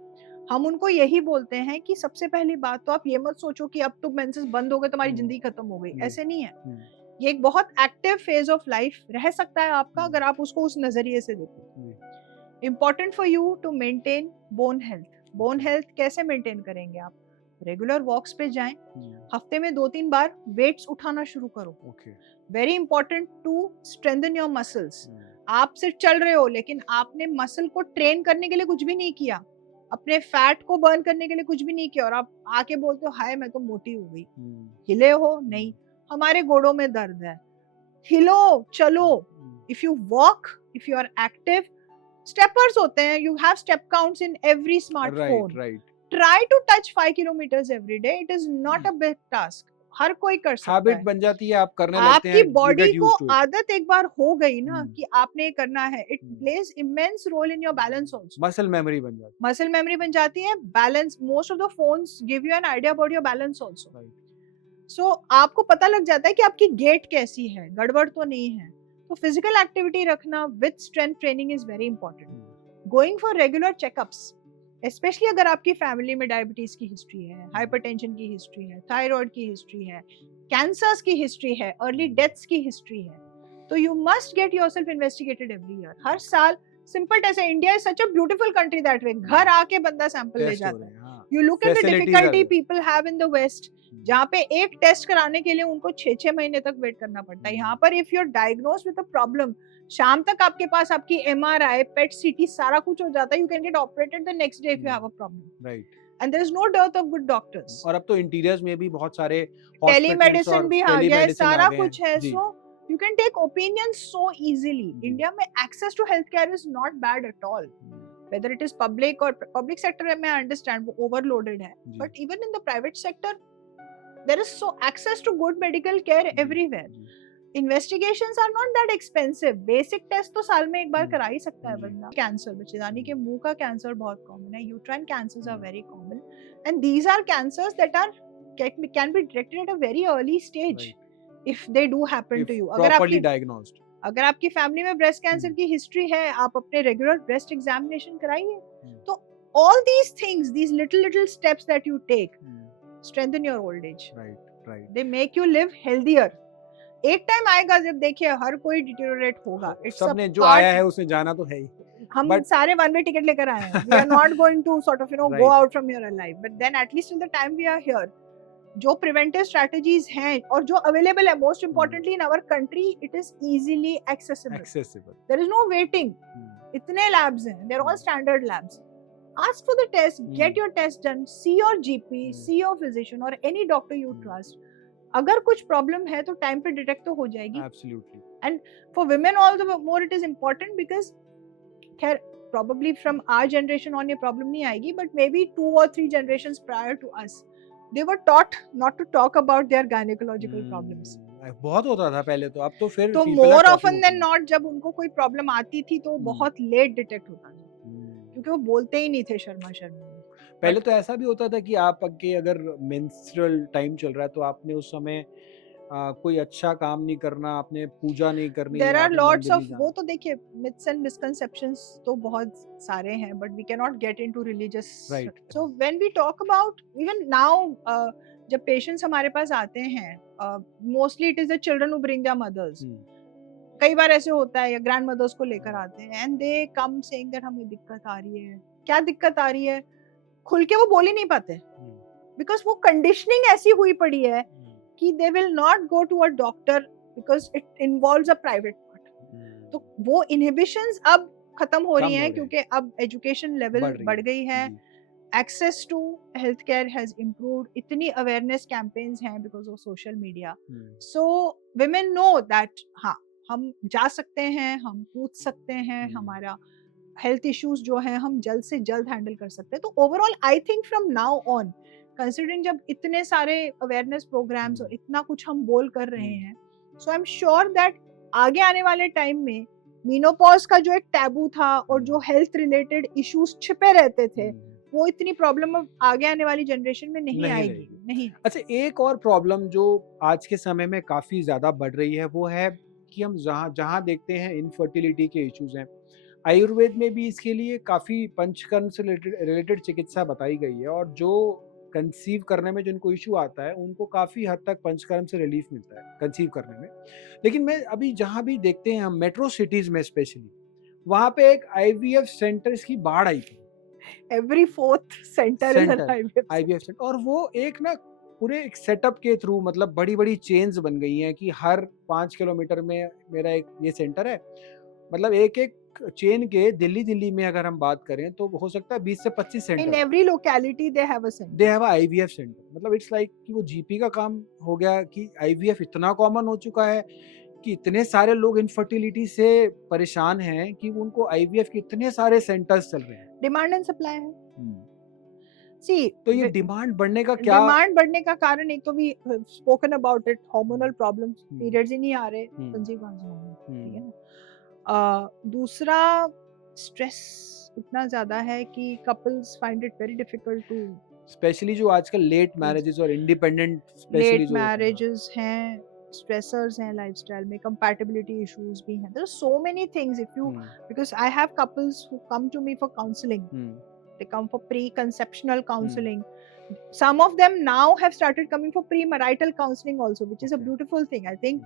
हम उनको यही बोलते हैं कि सबसे पहली बात तो आप ये मत सोचो कि अब तो मेंसेस बंद हो गए, तुम्हारी जिंदगी खत्म हो गई. ऐसे नहीं है. ये एक बहुत एक्टिव फेज ऑफ लाइफ रह सकता है आपका, अगर आप उसको उस नजरिए से देखो. Important for you to maintain bone health. Bone health कैसे मेंटेन करेंगे आप? रेगुलर वॉक्स पे जाएं, हफ्ते में 2-3 बार वेट्स उठाना शुरू करो. Very important to strengthen your muscles. आप सिर्फ चल रहे हो लेकिन आपने मसल को ट्रेन करने के लिए कुछ भी नहीं किया, अपने फैट को बर्न करने के लिए कुछ भी नहीं किया, और आप आके बोलते हो हाय मैं तो मोटी हो गई. हिले हो? नहीं. हमारे गोड़ों में दर्द है, हिलो, चलो. If you walk, if you are active, steppers होते हैं, you have step counts in every smartphone. Try to touch 5 kilometres every day. It is not a big task, हर कोई कर सकता है. हैबिट बन जाती है, आप करने लगते हैं. आपकी बॉडी को आदत एक बार हो गई ना कि आपने करना है, it plays immense role in your balance also. Muscle memory बन जाती है. मसल मेमोरी बन जाती है. Balance, most of the phones give you an idea about your balance also. So आपको पता लग जाता है कि आपकी गेट कैसी है, गड़बड़ तो नहीं है. तो फिजिकल एक्टिविटी रखना with strength training is very important. Going for regular checkups, specially अगर आपकी फैमिली में डायबिटीज की हिस्ट्री है, हाइपरटेंशन की हिस्ट्री है, थायराइड की हिस्ट्री है, कैंसर्स की हिस्ट्री है, अर्ली डेथ्स की हिस्ट्री है, तो you must get yourself investigated every year. हर साल सिंपल टेस्ट है. India is such a beautiful country that way. घर आके बंदा सैंपल ले जाता है. You look at the difficulty people have in the west, जहाँ पे एक टेस्ट कराने के लिए उनको 6-6 महीने तक वेट करना पड़ता है. यहाँ पर if you are diagnosed with a problem, शाम तक आपके पास आपकी एमआरआई, पेट सीटी सारा कुछ हो जाता है. You can get operated the next day if you have a problem. Right. And there is no dearth of good doctors. और अब तो इंटीरियर्स में भी बहुत सारे टेलीमेडिसिन भी आ गया है, सारा कुछ है. सो you can take opinions so easily. India में access to healthcare is not bad at all. Whether it is public or public sector में I understand वो overloaded है, but even in the private sector there is so access to good medical care everywhere. Investigations are not that expensive. Basic test तो साल में एक बार करा ही सकता है बंदा. कैंसर, बच्चेदानी के मुंह का कैंसर बहुत कॉमन है. Uterine cancers are very common, and these are cancers that are can be detected at a very early stage. If they do happen to you, अगर properly diagnosed, अगर आपकी फैमिली में ब्रेस्ट कैंसर की हिस्ट्री है, आप अपने रेगुलर ब्रेस्ट एग्जामिनेशन कराइए. तो all these things, these little steps that you take, strengthen your old age. Right. They make you live healthier. एक टाइम आएगा जब देखिए हर कोई डिटेरियोरेट होगा. सबने जो आया है उसने जाना तो है ही. हम सारे वन वे टिकट लेकर आए हैं. We are not going to sort of go out from here alive. But then at least in the time we are here, जो प्रिवेंटिव स्ट्रेटजीज हैं और जो अवेलेबल है, most importantly in our country, it is easily accessible. There is no waiting. इतने labs हैं, they're all standard labs. Ask for the test, get your test done, see your GP, see your physician or any doctor you trust. अगर कुछ प्रॉब्लम है तो टाइम पे डिटेक्ट तो हो जाएगी. Absolutely. And for women all the more it is important because खैर probably from our generation on ये प्रॉब्लम नहीं आएगी, but maybe 2 or 3 generations prior to us they were taught not to talk about their gynecological problems. बहुत होता था पहले तो, अब तो फिर तो more often than not जब उनको कोई प्रॉब्लम आती थी तो बहुत लेट डिटेक्ट होता था, क्योंकि वो बोलते ही नहीं थे शर्मा शर्मा. पहले तो ऐसा भी होता था कि आपके अगर मेंस्ट्रुअल टाइम चल रहा है तो आपने उस समय कोई अच्छा काम नहीं करना, आपने पूजा नहीं करनी. There are lots of वो तो देखिए myths and misconceptions तो बहुत सारे हैं, but we cannot get into religious. Right. So when we talk about even now जब patients हमारे पास आते हैं, mostly it is the children who bring their mothers. कई बार ऐसे होता है या ग्रैंड मदर्स को लेकर आते हैं and they come saying that हमें दिक्कत आ रही है. क्या दिक्कत आ रही है खुल के वो बोल ही नहीं पाते, because वो कंडीशनिंग ऐसी हुई पड़ी है कि they will not go to a doctor because it involves a private part. तो वो inhibitions अब खत्म हो रही हैं क्योंकि अब education level बढ़ गई है, access to healthcare has improved, इतनी awareness campaigns हैं because of social media. So women know that हाँ हम जा सकते हैं, हम पूछ सकते हैं, हमारा हेल्थ इश्यूज जो हैं हम जल्द से जल्द हैंडल कर सकते हैं. तो overall I think from now on, considering जब इतने सारे अवेयरनेस प्रोग्राम्स और इतना कुछ हम बोल कर रहे हैं, सो आई एम श्योर दैट आगे आने वाले टाइम में मीनोपॉज का जो एक टैबू था और जो हेल्थ रिलेटेड इश्यूज छिपे रहते थे, वो इतनी प्रॉब्लम अब आगे आने वाली जनरेशन में नहीं आएगी. नहीं. अच्छा, एक और प्रॉब्लम जो आज के समय में काफी ज्यादा बढ़ रही है वो है कि हम जहाँ देखते हैं इनफर्टिलिटी के इश्यूज हैं. आयुर्वेद में भी इसके लिए काफ़ी पंचकर्म से रिलेटेड चिकित्सा बताई गई है, और जो कंसीव करने में जिनको इशू आता है उनको काफ़ी हद तक पंचकर्म से रिलीफ मिलता है कंसीव करने में. लेकिन मैं अभी जहाँ भी देखते हैं हम मेट्रो सिटीज़ में स्पेशली, वहाँ पे एक IVF सेंटर्स की बाढ़ आई थी. Every 4th centre is an IVF centre, और वो एक ना पूरे एक सेटअप के थ्रू, मतलब बड़ी बड़ी चेन्स बन गई हैं कि हर 5 किलोमीटर में मेरा एक ये सेंटर है. मतलब एक एक चेन के दिल्ली में अगर हम बात करें तो हो सकता है 20 से 25 centre. In every locality they have a centre, they have a IVF centre. मतलब इट्स लाइक कि वो जीपी का काम हो गया कि IVF इतना कॉमन हो चुका है कि इतने सारे लोग इनफर्टिलिटी से परेशान हैं कि उनको IVF के इतने सारे सेंटर्स चल रहे हैं. डिमांड एंड सप्लाई है. सी तो ये डिमांड बढ़ने का क्या? डिमांड बढ़ने का कारण एक तो भी spoken about it, hormonal problems, periods ही नहीं आ रहे, कंसीव कहां से होंगे, ठीक है ना. दूसरा स्ट्रेस इतना ज्यादा है कि couples find it very difficult to, especially जो आजकल लेट मैरिजेस और इंडिपेंडेंट लेट मैरिजेस हैं, स्ट्रेसर्स हैं लाइफस्टाइल में, कंपैटिबिलिटी इश्यूज भी हैं. There are so many things. If you because I have couples who come to me for counselling, they come for pre-conceptional counseling. Some of them now have started coming for pre-marital counseling also, which is a beautiful thing. I think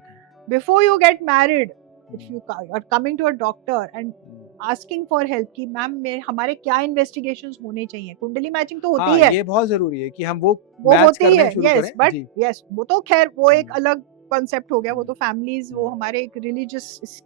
before you get married, if you are coming to a doctor and asking for help कि मैम हमारे क्या इन्वेस्टिगेशंस होने चाहिए, कुंडली मैचिंग तो होती है, ये बहुत जरूरी है कि हम वो मैच करना शुरू करें. बट यस, वो तो खैर वो एक अलग कॉन्सेप्ट हो गया, वो तो फैमिलीज, वो हमारे एक रिलीजियस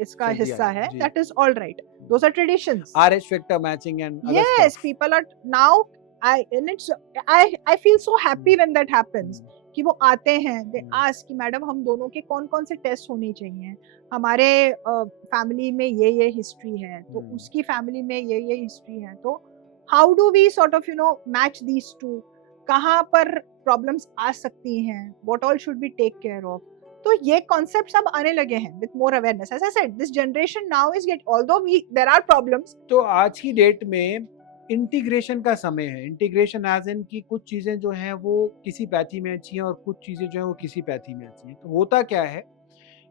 इसका हिस्सा है. That is all right, those are traditions. RH factor matching and other yes stuff. People are now, I feel so happy when that happens कि वो आते हैं, they ask कि मैडम हम दोनों के कौन कौन से टेस्ट होने चाहिए, हमारे फैमिली में ये हिस्ट्री है, तो उसकी फैमिली में ये हिस्ट्री है, तो how do we sort of match these two, कहाँ पर प्रॉब्लम्स आ सकती हैं, what all should we take care of. तो ये कॉन्सेप्ट्स अब आने लगे हैं with more awareness. As I said, this generation now is although there are problems. तो आज की डेट में इंटीग्रेशन का समय है. इंटीग्रेशन एज इन कि कुछ चीजें जो हैं वो किसी पैथी में अच्छी हैं और कुछ चीजें जो हैं वो किसी पैथी में अच्छी हैं. तो होता क्या है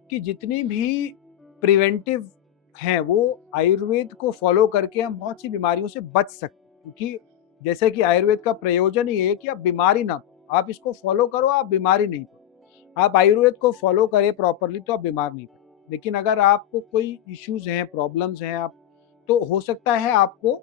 कि जितनी भी प्रिवेंटिव हैं वो आयुर्वेद को फॉलो करके हम बहुत सी बीमारियों से बच सकते हैं, क्योंकि जैसे कि आयुर्वेद का प्रयोजन ही है कि आप बीमारी ना, आप इसको फॉलो करो, आप बीमारी नहीं पड़ो. आप आयुर्वेद को फॉलो करें प्रॉपरली तो आप बीमार नहीं पड़े. लेकिन अगर आपको कोई इश्यूज हैं, प्रॉब्लम्स हैं, आप तो हो सकता है आपको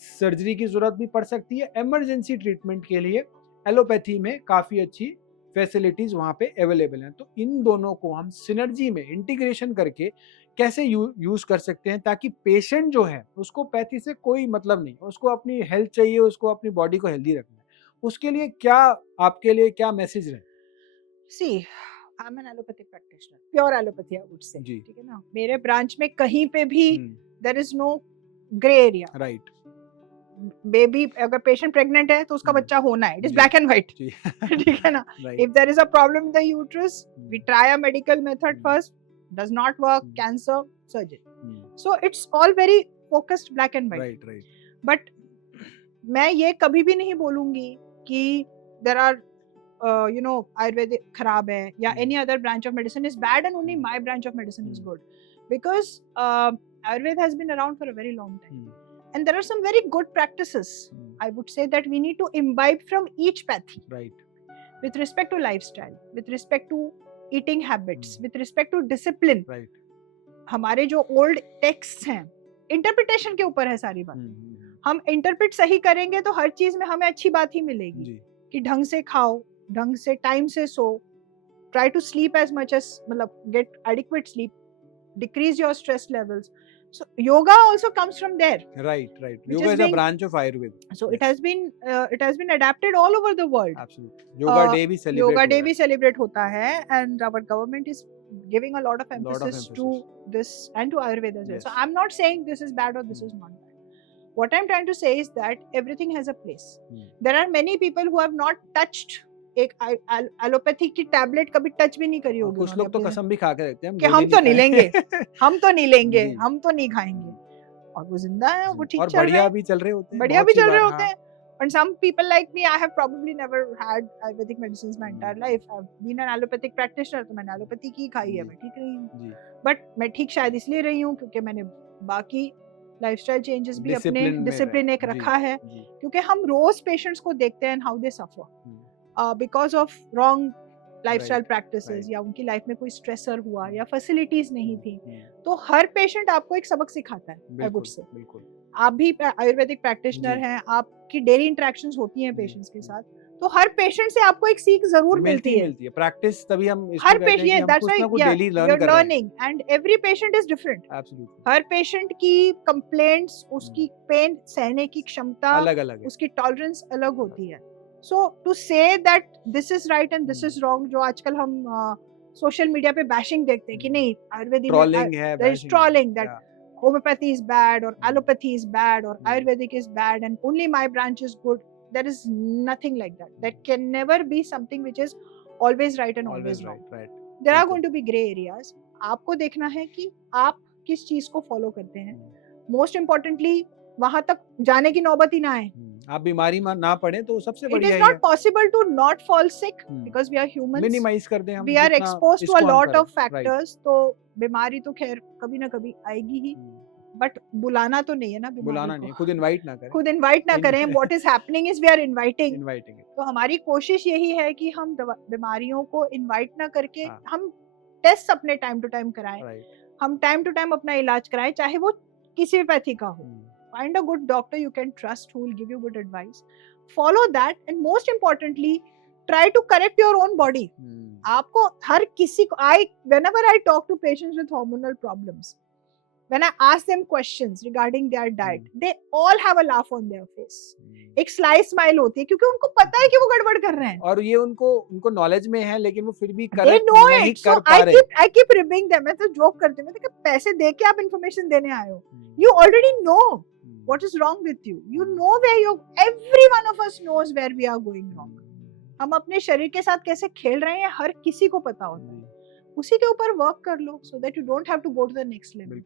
सर्जरी की जरूरत भी पड़ सकती है. इमरजेंसी ट्रीटमेंट के लिए एलोपैथी में काफ़ी अच्छी फैसिलिटीज़ वहाँ पे अवेलेबल हैं. तो इन दोनों को हम सिनर्जी में इंटीग्रेशन करके कैसे यूज कर सकते हैं ताकि पेशेंट जो है उसको पैथी से कोई मतलब नहीं, उसको अपनी हेल्थ चाहिए, उसको अपनी बॉडी को हेल्दी रखना है, उसके लिए क्या आपके लिए क्या मैसेज रहे? See I am an allopathic practitioner, pure allopathy I would say, ठीक है ना। मेरे ब्रांच में कहीं पे भी there is no grey area, right. Baby अगर पेशेंट प्रेग्नेंट है तो उसका बच्चा होना है, it is black and white, ठीक है ना। If there is a problem in the uterus, we try a medical method first, does not work, cancer, surgery. So it's all very focused, black and white. But मैं ये कभी भी नहीं बोलूंगी कि there are you know Ayurvedic खराब है या any other branch of medicine is bad and only my branch of medicine is good, because Ayurveda has been around for a very long time, and there are some very good practices. I would say that we need to imbibe from each pathy, with respect to lifestyle, with respect to eating habits, with respect to discipline. हमारे जो old texts हैं, interpretation के ऊपर है सारी बात। हम interpret सही करेंगे तो हर चीज में हमें अच्छी बात ही मिलेगी कि ढंग से खाओ, ढंग से टाइम से सो, try to sleep as much as, मतलब get adequate sleep, decrease your stress levels. So yoga also comes from there. Right. Yoga is a branch of Ayurveda. So it has been adapted all over the world. Absolutely. Yoga day भी celebrate होता है, and our government is giving a lot of emphasis to this and to Ayurveda as well. So I'm not saying this is bad or this is not bad. What I'm trying to say is that everything has a place. There are many people who have not touched एक एलोपैथी की टैबलेट कभी टच भी नहीं करी होगी। कुछ लोग तो कसम भी खा के रहते हैं कि हम तो नहीं लेंगे, हम तो नहीं लेंगे, हम तो नहीं खाएंगे, और वो जिंदा है, वो ठीक चल रहे हैं, बढ़िया भी चल रहे होते हैं। And some people like me, I have probably never had Ayurvedic medicines my entire life. I've been an allopathic practitioner, तो मैंने एलोपैथी की खाई है, मैं ठीक रही हूँ। बट मैं ठीक शायद इसलिए रही हूँ क्योंकि मैंने बाकी लाइफस्टाइल चेंजेस भी अपने डिसिप्लिन एक रखा है, क्योंकि हम रोज पेशेंट्स को देखते हैं how they suffer because of wrong lifestyle practices, या उनकी लाइफ में कोई स्ट्रेसर हुआ या फैसिलिटीज नहीं थी, तो हर पेशेंट आपको एक सबक सिखाता है। आई वुड से आप भी आयुर्वेदिक प्रैक्टिशनर हैं, आपकी डेली इंटरेक्शंस होती हैं पेशेंट्स के साथ, तो हर पेशेंट से आपको एक सीख जरूर मिलती है। प्रैक्टिस तभी हम हर patient, that's why daily learning, and every patient is different. हर पेशेंट की कंप्लेंट्स, उसकी पेन सहने की क्षमता अलग-अलग है, उसकी टॉलरेंस अलग होती है। So to say that this is right and this is wrong, जो आजकल हम सोशल मीडिया पे बैशिंग देखते हैं कि नहीं Ayurvedic there is trolling that homeopathy is bad or allopathy is bad or Ayurvedic is bad and only my branch is good. There is nothing like that. There can never be something which is always right and always wrong. There are going to be gray areas. आपको देखना है कि आप किस चीज को फॉलो करते हैं। Most importantly, वहां तक जाने की नौबत ही ना आए, आप बीमारी में ना पड़े तो सबसे बढ़िया है। It is not possible to not fall sick because we are humans. Minimise कर दें हम, we are exposed to a lot of factors, तो बीमारी तो खैर कभी ना कभी आएगी ही, बट बुलाना तो नहीं है ना, बुलाना नहीं, खुद इनवाइट ना करें। What is happening is we are inviting. तो हमारी कोशिश यही है कि हम बीमारियों को इनवाइट ना करके हम टेस्ट अपने टाइम टू टाइम कराएं, हम टाइम टू टाइम अपना इलाज कराएं, चाहे वो किसी भी पैथी का हो। Find a good doctor you can trust who will give you good advice. Follow that, and most importantly, try to correct your own body. आपको हर किसी को, whenever I talk to patients with hormonal problems, when I ask them questions regarding their diet, they all have a laugh on their face. एक sly smile होती है क्योंकि उनको पता है कि वो गड़बड़ कर रहे हैं, और ये उनको नॉलेज में है, लेकिन वो फिर भी करेक्ट नहीं कर पा रहे। I keep ribbing them. मैं तो जोक करती हूँ, मैं तो पैसे दे के आप इन्फॉर्मेशन देने आए हो, you already know what is wrong with you. You know where every one of us knows where we are going wrong. हम अपने शरीर के साथ कैसे खेल रहे हैं हर किसी को पता होता है, उसी के ऊपर वर्क कर लो so that you don't have to go to the next level.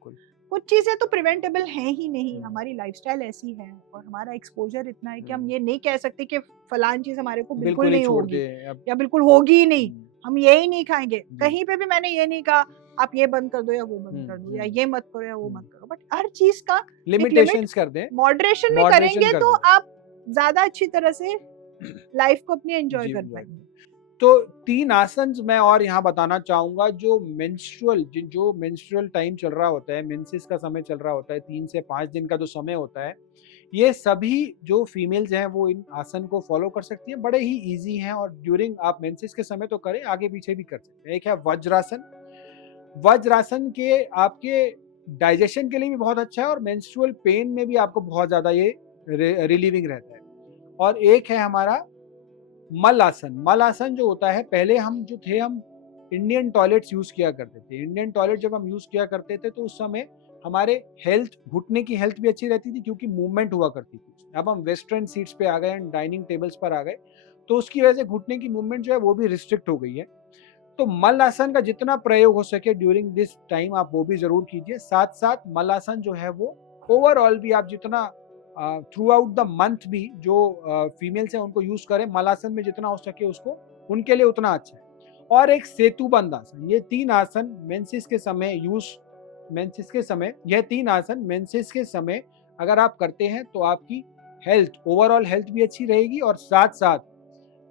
कुछ चीजें तो प्रिवेंटेबल हैं ही नहीं, हमारी लाइफस्टाइल ऐसी है और हमारा एक्सपोजर इतना है कि हम ये नहीं कह सकते कि फलान चीज हमारे को बिल्कुल नहीं होगी या बिल्कुल होगी ही नहीं, हम ये ही नहीं खाएंगे। कहीं पे भी मैंने ये नहीं कहा आप ये बंद कर दो या वो बंद कर दो, या ये मत करो या वो मत करो, बट हर चीज का लिमिटेशंस कर दें, मॉडरेशन में करेंगे तो आप ज्यादा अच्छी तरह से लाइफ को अपनी एंजॉय कर पाएंगे। तो 3 आसन मैं और यहाँ बताना चाहूंगा जो मेंस्ट्रुअल टाइम चल रहा होता है, मेंसेस का समय चल रहा होता है, 3 से 5 दिन का जो समय होता है, ये सभी जो फीमेल्स हैं वो इन आसन को फॉलो कर सकती हैं, बड़े ही इजी हैं, और ड्यूरिंग आप मेंसेस के समय तो करें, आगे पीछे भी कर सकते हैं। एक है वज्रासन, वज्रासन के आपके डाइजेशन के लिए भी बहुत अच्छा है और मेंस्ट्रुअल पेन में भी आपको बहुत ज़्यादा ये रिलीविंग रहता है। और एक है हमारा मल आसन। मल आसन जो होता है, पहले हम जो थे हम इंडियन टॉयलेट्स यूज़ किया करते थे। इंडियन टॉयलेट जब हम यूज़ किया करते थे तो उस समय हमारे हेल्थ, घुटने की हेल्थ भी अच्छी रहती थी क्योंकि मूवमेंट हुआ करती थी। अब हम वेस्टर्न सीट्स पे आ गए एंड डाइनिंग टेबल्स पर आ गए, तो उसकी वजह से घुटने की मूवमेंट जो है वो भी रिस्ट्रिक्ट हो गई है। तो मल आसन का जितना प्रयोग हो सके ड्यूरिंग दिस टाइम आप वो भी ज़रूर कीजिए। साथ साथ मल आसन जो है वो ओवरऑल भी आप जितना थ्रू आउट द मंथ भी जो फीमेल्स हैं उनको यूज़ करें, मल आसन में जितना हो सके उसको, उनके लिए उतना अच्छा है। और एक सेतुबंद आसन, ये 3 आसन मेंसेस के समय यह 3 आसन मेंसेस के समय अगर आप करते हैं तो आपकी हेल्थ, ओवरऑल हेल्थ भी अच्छी रहेगी और साथ साथ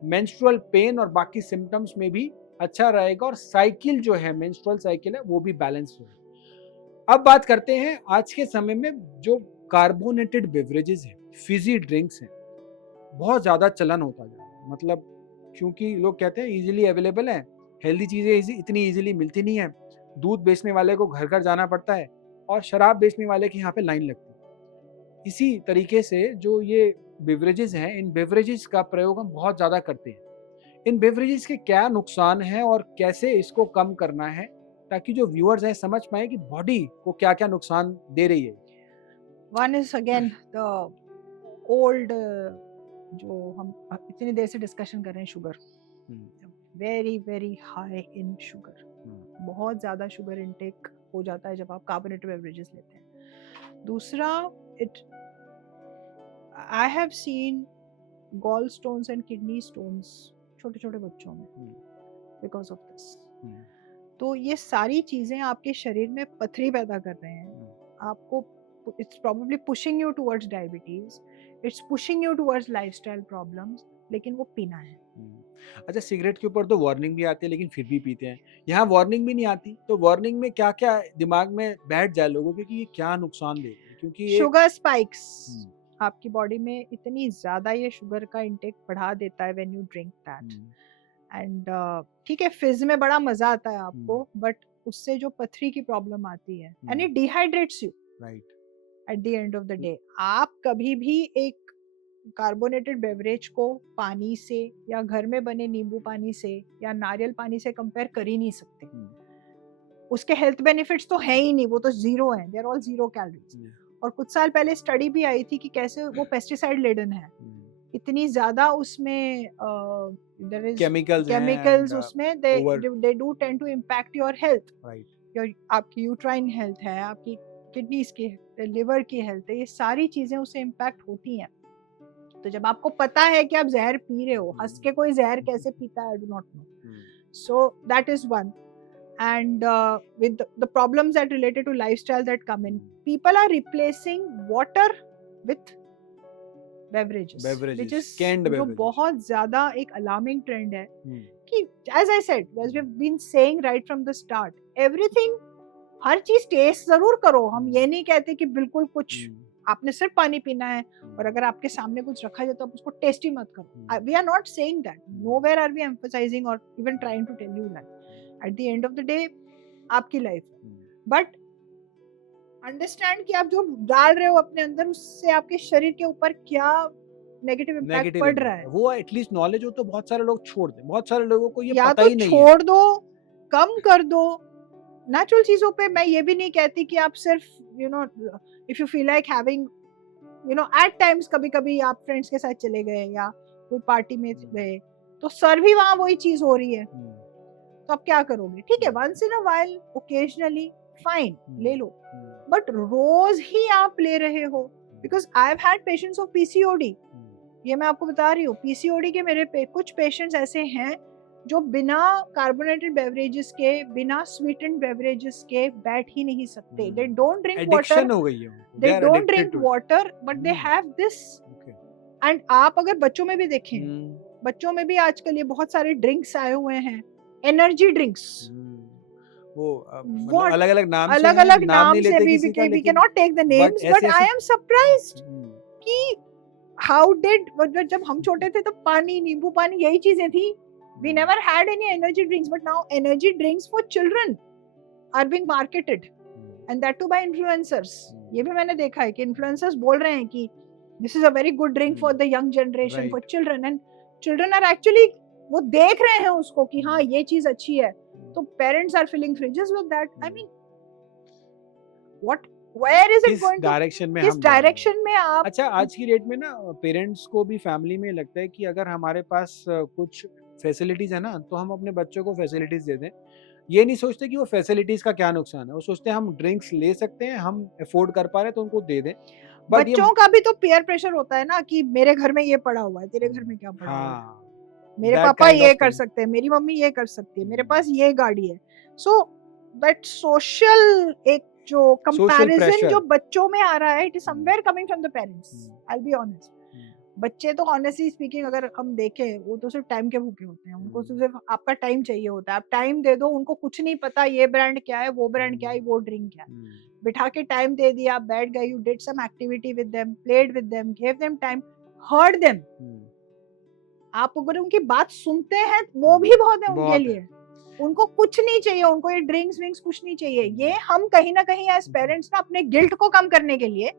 मेंस्ट्रुअल पेन और बाकी सिम्टम्स में भी अच्छा रहेगा और साइकिल जो है, मेंस्ट्रुअल साइकिल है, वो भी बैलेंस रहेगा। अब बात करते हैं आज के समय में जो कार्बोनेटेड बेवरेजेस हैं, फिजी ड्रिंक्स हैं, बहुत ज़्यादा चलन होता जा रहा है। मतलब क्योंकि लोग कहते हैं इजीली अवेलेबल है, हेल्दी चीज़ें इतनी इजीली मिलती नहीं है, दूध बेचने वाले को घर घर जाना पड़ता है और शराब बेचने वाले के यहाँ पे लाइन लगती है। इसी तरीके से जो ये बेवरेजेस हैं, इन बेवरेजेस का प्रयोग हम बहुत ज़्यादा करते हैं। इन बेवरेजेस के क्या नुकसान हैं और कैसे इसको कम करना है, ताकि जो व्यूअर्स हैं समझ पाए कि बॉडी को क्या क्या नुकसान दे रही है। One is again the old, जो हम इतनी देर से डिस्कशन कर रहे हैं, sugar, very very high in sugar, बहुत ज़्यादा शुगर इनटेक हो जाता है जब आप कार्बोनेटेड बेवरेजेस लेते हैं। दूसरा, I have seen gall stones and kidney stones छोटे छोटे बच्चों में बिकॉज ऑफ दिस। तो ये सारी चीजें आपके शरीर में पथरी पैदा कर रहे हैं आपको। It's probably pushing you towards diabetes, it's pushing you towards lifestyle problems, लेकिन वो पीना है। अच्छा, सिगरेट के ऊपर तो वार्निंग भी आती है लेकिन फिर भी पीते हैं। यहाँ वार्निंग भी नहीं आती, तो वार्निंग में क्या क्या दिमाग में बैठ जाए लोगों के कि ये क्या नुकसान दे रही है, क्योंकि शुगर स्पाइक्स आपकी बॉडी में इतनी ज्यादा ये शुगर का इंटेक बढ़ा देता है when you drink that. And ठीक है, फिज में बड़ा मजा आता है आपको, बट उससे जो पथरी की प्रॉब्लम आती है and it dehydrates you right at the end of the day. आप कभी भी एक कार्बोनेटेड बेवरेज को पानी से या घर में बने नींबू पानी से या नारियल पानी से कंपेयर कर ही नहीं सकते। उसके हेल्थ बेनिफिट्स तो है ही नहीं, वो तो जीरो है, they are all zero calories. और कुछ साल पहले स्टडी भी आई थी कि कैसे वो पेस्टिसाइड लेडन है, इतनी ज्यादा उसमें there is chemicals उसमें, they do tend to impact your health, your आपकी यूट्राइन हेल्थ है, आपकी किडनीज की, लिवर की हेल्थ है, ये सारी चीजें उससे इम्पैक्ट होती हैं। तो जब आपको पता है कि आप जहर पी रहे हो, हंस के कोई जहर कैसे पीता है, I do not know. So that is one. And with the problems that related to lifestyle that come in, people are replacing water with beverages, which is canned जो beverages. बहुत ज्यादा एक alarming trend है कि as I said, as we've been saying right from the start, everything, हर चीज टेस्ट जरूर करो। हम ये नहीं कहते कि बिल्कुल कुछ आपने सिर्फ पानी पीना है और अगर आपके सामने कुछ रखा जाए तो आप उसको टेस्टी मत करो। We are not saying that. Nowhere are we emphasizing or even trying to tell you that. At the end of the day, आपकी लाइफ, बट अंडरस्टैंड कि आप जो डाल रहे हो अपने अंदर उससे आपके शरीर के ऊपर क्या नेगेटिव इम्पैक्ट पड़ रहा है, वो एटलीस्ट नॉलेज हो तो बहुत सारे लोग छोड़ दें। बहुत सारे लोगों को ये या पता तो ही नहीं छोड़ दो, कम कर दो। नेचुरल चीजों पे मैं ये भी नहीं कहती कि आप सिर्फ if you feel like having at times, कभी कभी आप फ्रेंड्स के साथ चले गए या कोई पार्टी में गए तो सर भी वहां वही चीज हो रही है, तो आप क्या करोगे? ठीक है, once in a while, occasionally, fine, ले लो, बट रोज ही आप ले रहे हो। Because I have had patients of PCOD, ये मैं आपको बता रही हूँ, पीसीओडी के मेरे कुछ पेशेंट्स ऐसे हैं जो बिना कार्बोनेटेड बेवरेजेस के, बिना स्वीटेंड बेवरेजेस के बैठ ही नहीं सकते। They don't drink water, addiction हो गई है, they don't drink water, but they have this. And आप अगर बच्चों में भी देखें, बच्चों में भी आजकल ये बहुत सारे ड्रिंक्स आए हुए हैं, एनर्जी ड्रिंक्स, वो अलग-अलग नाम से we cannot take the names, but I am surprised कि how did, जब हम छोटे थे तब पानी, नींबू पानी, यही चीजें थी। We never had any energy drinks, but now energy drinks for children are being marketed and that too by influencers. ये भी मैंने देखा है कि इन्फ्लुएंसर्स बोल रहे हैं कि this is a very good drink for the young generation, for children, and children are actually वो देख रहे हैं उसको कि हाँ ये चीज अच्छी है, तो parents are filling fridges with that. I mean what, where is it going, direction में, किस डायरेक्शन में आप। अच्छा, आज की डेट में ना पेरेंट्स को भी फैमिली में लगता है कि अगर हमारे पास कुछ फैसिलिटीज है ना तो हम अपने बच्चों को फैसिलिटीज दे दें। ये नहीं सोचते कि वो फैसिलिटीज का क्या नुकसान है, वो सोचते हैं हम ड्रिंक्स ले सकते हैं, हम अफोर्ड कर पा रहे हैं तो उनको दे दें। बच्चों का भी तो पीयर प्रेशर होता है ना कि मेरे घर में ये पड़ा हुआ है, तेरे घर में क्या पड़ा हुआ है, मेरे पापा ये कर सकते हैं, मेरी मम्मी ये कर सकती है, मेरे पास ये गाड़ी है। सो दैट सोशल एक जो कंपैरिजन जो बच्चों में आ रहा है, it is somewhere coming from the parents. I will be honest, बच्चे तो ऑनेस्टली स्पीकिंग अगर हम देखें वो तो सिर्फ टाइम के भूखे होते हैं, उनको सिर्फ आपका टाइम चाहिए होता है। आप टाइम दे दो, उनको कुछ नहीं पता ये ब्रांड क्या है, वो ब्रांड क्या है, वो ड्रिंक क्या है। बिठा के टाइम दे दिया, बैठ गए, you did some activity with them, played with them, give them time, heard them. आप अगर उनकी बात सुनते हैं वो भी बहुत है उनके लिए। उनको कुछ नहीं चाहिए, उनको ये ड्रिंक्स विंक्स कुछ नहीं चाहिए। ये हम कहीं ना कहीं एज पेरेंट्स ना अपने गिल्ट को कम करने के लिए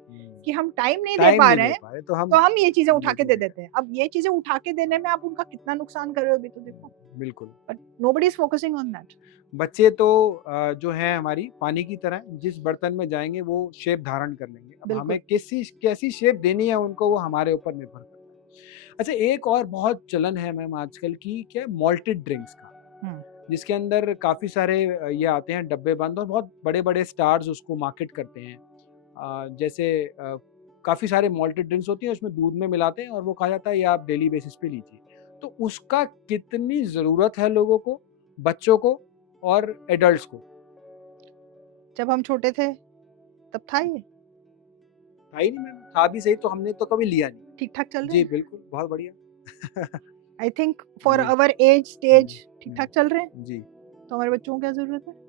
कि हम टाइम नहीं दे पा रहे हैं तो हम ये चीजें उठा के दे देते हैं। अब ये चीजें उठा के देने में आप उनका कितना नुकसान कर रहे हो अभी तो देखो। बिल्कुल, but nobody is focusing on that. बच्चे तो जो है हमारी पानी की तरह, जिस बर्तन में जाएंगे वो शेप धारण कर लेंगे। अब हमें कैसी शेप देनी है उनको, वो हमारे ऊपर निर्भर करता है। अच्छा, एक और बहुत चलन है मैम आजकल की, क्या, मॉल्टेड ड्रिंक्स का, जिसके अंदर काफी सारे ये आते हैं डब्बे बंद, और बहुत बड़े बड़े स्टार्स उसको मार्केट करते हैं। जैसे काफ़ी सारे मॉल्टेड ड्रिंक्स होती हैं, उसमें दूध में मिलाते हैं और वो कहा जाता है ये आप डेली बेसिस पे लीजिए। तो उसका कितनी ज़रूरत है लोगों को, बच्चों को और एडल्ट्स को? जब हम छोटे थे तब था ये? था ही नहीं मैम, था भी सही तो हमने तो कभी लिया नहीं। ठीक ठाक चल रहे जी बिल्कुल, बहुत बढ़िया। I think for our age stage ठीक ठाक चल रहे हैं जी। तो हमारे बच्चों को क्या जरूरत है?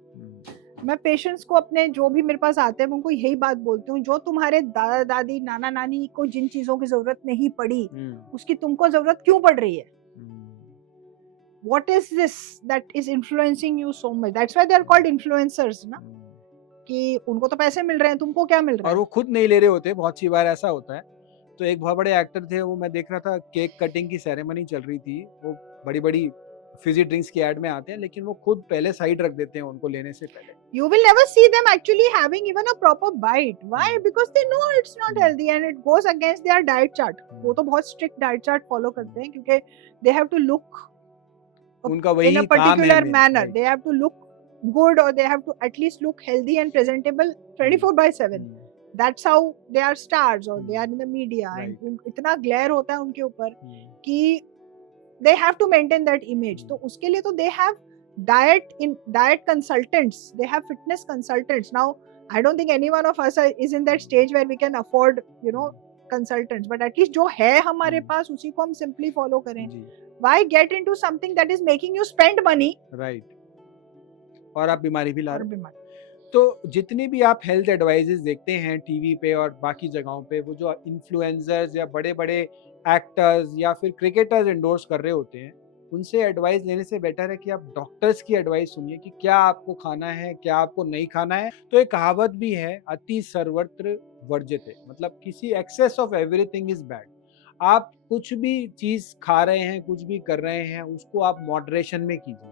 मैं पेशेंट्स को अपने जो भी मेरे पास आते हैं उनको यही बात बोलती हूँ, जो तुम्हारे दादा दादी नाना नानी को जिन चीजों की जरूरत नहीं पड़ी उसकी तुमको जरूरत क्यों पड़ रही है? What is this that is influencing you so much? That's why they are called influencers ना, कि उनको तो पैसे मिल रहे हैं, तुमको क्या मिल रहा है? और वो खुद नहीं ले रहे होते, बहुत सी बार ऐसा होता है। तो एक बहुत बड़े एक्टर थे, वो मैं देख रहा था, केक कटिंग की सेरेमनी चल रही थी, वो बड़ी बड़ी फिजी ड्रिंक्स की एड में आते हैं, लेकिन वो खुद पहले साइड रख देते हैं उनको लेने से पहले। You will never see them actually having even a proper bite. Why? Because they know it's not healthy and it goes against their diet chart. वो तो बहुत strict diet chart follow करते हैं क्योंकि they have to look उनका वही in a particular manner. They have to look good or they have to at least look healthy and presentable 24/7. That's how they are stars or they are in the media and इतना glare होता है उनके ऊपर कि they have to maintain that image. तो उसके लिए तो they have diet consultants, they have fitness consultants. Now I don't think any one of us is in that stage where we can afford consultants, but at least जो है हमारे पास उसी को हम simply follow करें. Why get into something that is making you spend money? Right. और आप बीमारी भी ला रहे हैं। तो जितनी भी आप हेल्थ एडवाइजेस देखते हैं टीवी पे और बाकी जगहों पे, वो जो इन्फ्लुएंसर्स या बड़े बड़े एक्टर्स या फिर क्रिकेटर्स एंडोर्स कर रहे होते हैं, उनसे एडवाइस लेने से बेटर है कि आप डॉक्टर्स की एडवाइस सुनिए कि क्या आपको खाना है, क्या आपको नहीं खाना है। तो एक कहावत भी है, अति सर्वत्र वर्जिते, मतलब किसी excess of everything is bad. आप कुछ भी चीज़ खा रहे हैं, कुछ भी कर रहे हैं, उसको आप मॉडरेशन में कीजिए।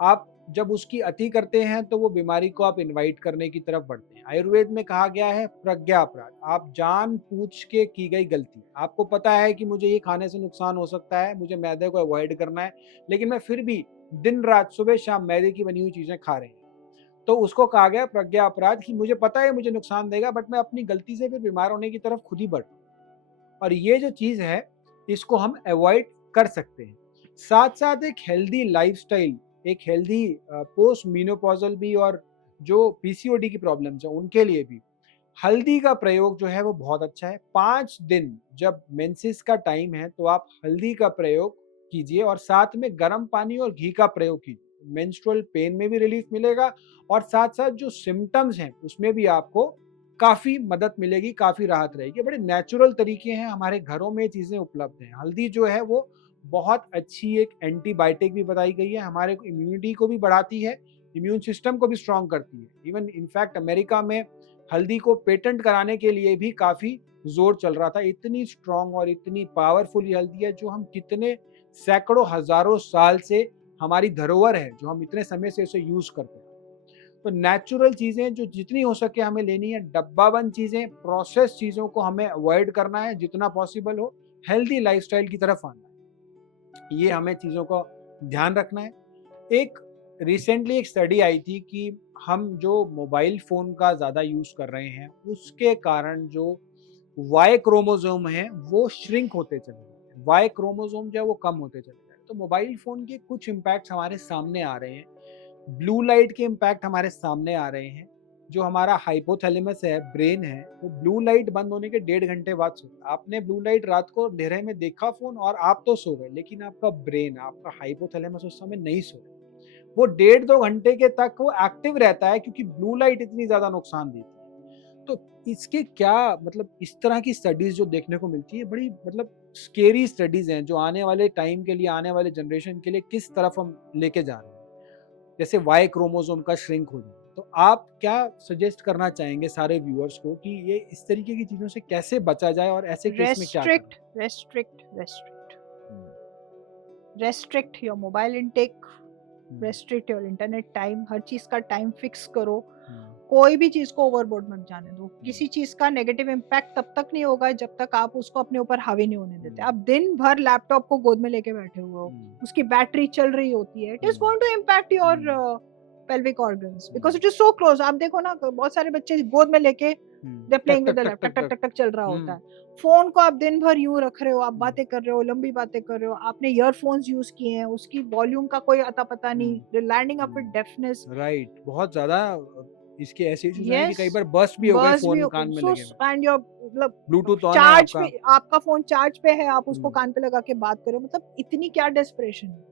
आप जब उसकी अति करते हैं तो वो बीमारी को आप इनवाइट करने की तरफ बढ़ते हैं। आयुर्वेद में कहा गया है प्रज्ञा अपराध, आप जान पूछ के की गई गलती, आपको पता है कि मुझे ये खाने से नुकसान हो सकता है, मुझे मैदे को अवॉइड करना है, लेकिन मैं फिर भी दिन रात सुबह शाम मैदे की बनी हुई चीजें खा रहे हैं, तो उसको कहा गया प्रज्ञा अपराध कि मुझे पता है मुझे नुकसान देगा, बट मैं अपनी गलती से फिर बीमार होने की तरफ खुद ही बढ़। और ये जो चीज है इसको हम अवॉइड कर सकते हैं। साथ साथ एक हेल्दी लाइफस्टाइल, एक हेल्दी पोस्ट मीनोपॉजल भी, और जो पीसीओडी की प्रॉब्लम्स है उनके लिए भी हल्दी का प्रयोग जो है वो बहुत अच्छा है। 5 दिन जब मेंसेस का टाइम है तो आप हल्दी का प्रयोग कीजिए और साथ में गर्म पानी और घी का प्रयोग कीजिए। मेंस्ट्रुअल पेन में भी रिलीफ मिलेगा और साथ साथ जो सिम्टम्स हैं उसमें भी आपको काफ़ी मदद मिलेगी, काफ़ी राहत रहेगी। बड़े नेचुरल तरीके हैं, हमारे घरों में चीज़ें उपलब्ध हैं। हल्दी जो है वो बहुत अच्छी एक एंटीबायोटिक भी बताई गई है, हमारे इम्यूनिटी को भी बढ़ाती है, इम्यून सिस्टम को भी स्ट्रांग करती है। इवन इनफैक्ट अमेरिका में हल्दी को पेटेंट कराने के लिए भी काफी जोर चल रहा था। इतनी स्ट्रांग और इतनी पावरफुल ये हल्दी है, जो हम कितने सैकड़ों हजारों साल से हमारी धरोहर है, जो हम इतने समय से इसे यूज करते हैं। तो नेचुरल चीजें जो जितनी हो सके हमें लेनी है, डब्बाबंद चीजें, प्रोसेस चीजों को हमें अवॉइड करना है जितना पॉसिबल हो, हेल्दी लाइफस्टाइल की तरफ आना है, ये हमें चीजों का ध्यान रखना है। एक रिसेंटली एक स्टडी आई थी कि हम जो मोबाइल फोन का ज्यादा यूज कर रहे हैं, उसके कारण जो वाई क्रोमोसोम है वो श्रिंक होते चले गए, वाई क्रोमोसोम जो है वो कम होते चले गए। तो मोबाइल फोन के कुछ इम्पैक्ट हमारे सामने आ रहे हैं, ब्लू लाइट के इम्पैक्ट हमारे सामने आ रहे हैं। जो हमारा हाइपोथैलेमस है, ब्रेन है, वो ब्लू लाइट बंद होने के 1.5 घंटे बाद सोता है। आपने ब्लू लाइट रात को अंधेरे में देखा फोन और आप तो सो गए, लेकिन आपका ब्रेन, आपका हाइपोथैलेमस उस समय नहीं सोया। वो 1.5-2 घंटे के तक वो एक्टिव रहता है, क्योंकि ब्लू लाइट इतनी ज्यादा नुकसान देती है। तो इसके क्या मतलब, इस तरह की स्टडीज जो देखने को मिलती है, बड़ी मतलब स्केरी स्टडीज हैं, जो आने वाले टाइम के लिए, आने वाले जनरेशन के लिए किस तरफ हम लेके जा रहे हैं, जैसे वाई क्रोमोसोम का श्रिंक हो जाए। तो आप क्या सजेस्ट करना चाहेंगे सारे व्यूअर्स को कि ये इस तरीके की चीजों से कैसे बचा जाए और ऐसे केस में क्या करें? Restrict your mobile intake, restrict your internet time, हर चीज का टाइम फिक्स करो। कोई भी चीज को ओवरबोर्ड मत जाने दो। किसी चीज का नेगेटिव इम्पैक्ट तब तक नहीं होगा जब तक आप उसको अपने ऊपर हावी नहीं होने देते। आप दिन भर लैपटॉप को गोद में लेके बैठे हुए हो, उसकी बैटरी चल रही होती है, it is going to impact your pelvic organs because it is so close। आप देखो ना, बहुत सारे बच्चे गोद में लेके they playing with the laptop, टक टक टक चल रहा होता है। फोन को आप दिन भर यूं रख रहे हो, आप बातें कर रहे हो, लंबी बातें कर रहे हो, आपने ईयरफोन्स यूज किए हैं, उसकी वॉल्यूम का कोई अता पता नहीं, landing up with deafness. Right, बहुत ज्यादा इसके ऐसे इश्यूज हैं कि कई बार बस्ट भी हो गए फोन कान में लगे हुए, एंड योर मतलब ब्लूटूथ ऑन है चार्ज आपका, पे, आपका फोन चार्ज पे है, आप उसको कान पे लगा के बात करो। मतलब इतनी क्या डेस्परेशन है।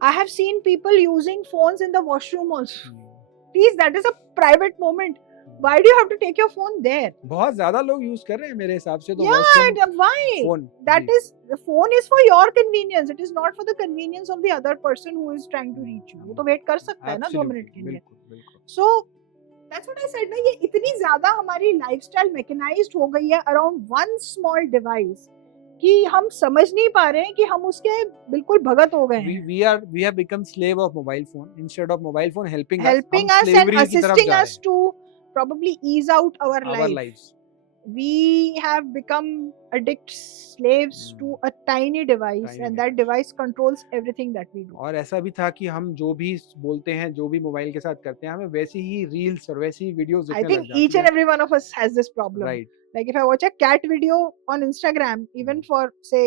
I have seen people using phones in the washroom also. Please, that is a private moment. Why do you have to take your phone there? बहुत ज्यादा लोग यूज कर रहे हैं मेरे हिसाब से तो। Yeah, why? Phone. That is, the phone is for your convenience. It is not for the convenience of the other person who is trying to reach you. वो तो wait कर सकता है ना 2 मिनट के लिए। So that's what I said ना, ये इतनी ज्यादा हमारी lifestyle mechanized हो गई है around one small device कि हम समझ नहीं पा रहे हैं कि हम उसके बिल्कुल भगत हो गए हैं। We have become slave of mobile phone instead of mobile phone helping us and assisting us to probably ease out our lives. We have become slaves to a tiny device, and that device controls everything that we do. और ऐसा भी था कि हम जो भी बोलते हैं, जो भी मोबाइल के साथ करते हैं, हमें वैसी ही रील्स और वैसी ही वीडियोस दिखने लग जाती है। I think each and every one of us has this problem. Right. Like if I watch a cat video on Instagram, even for say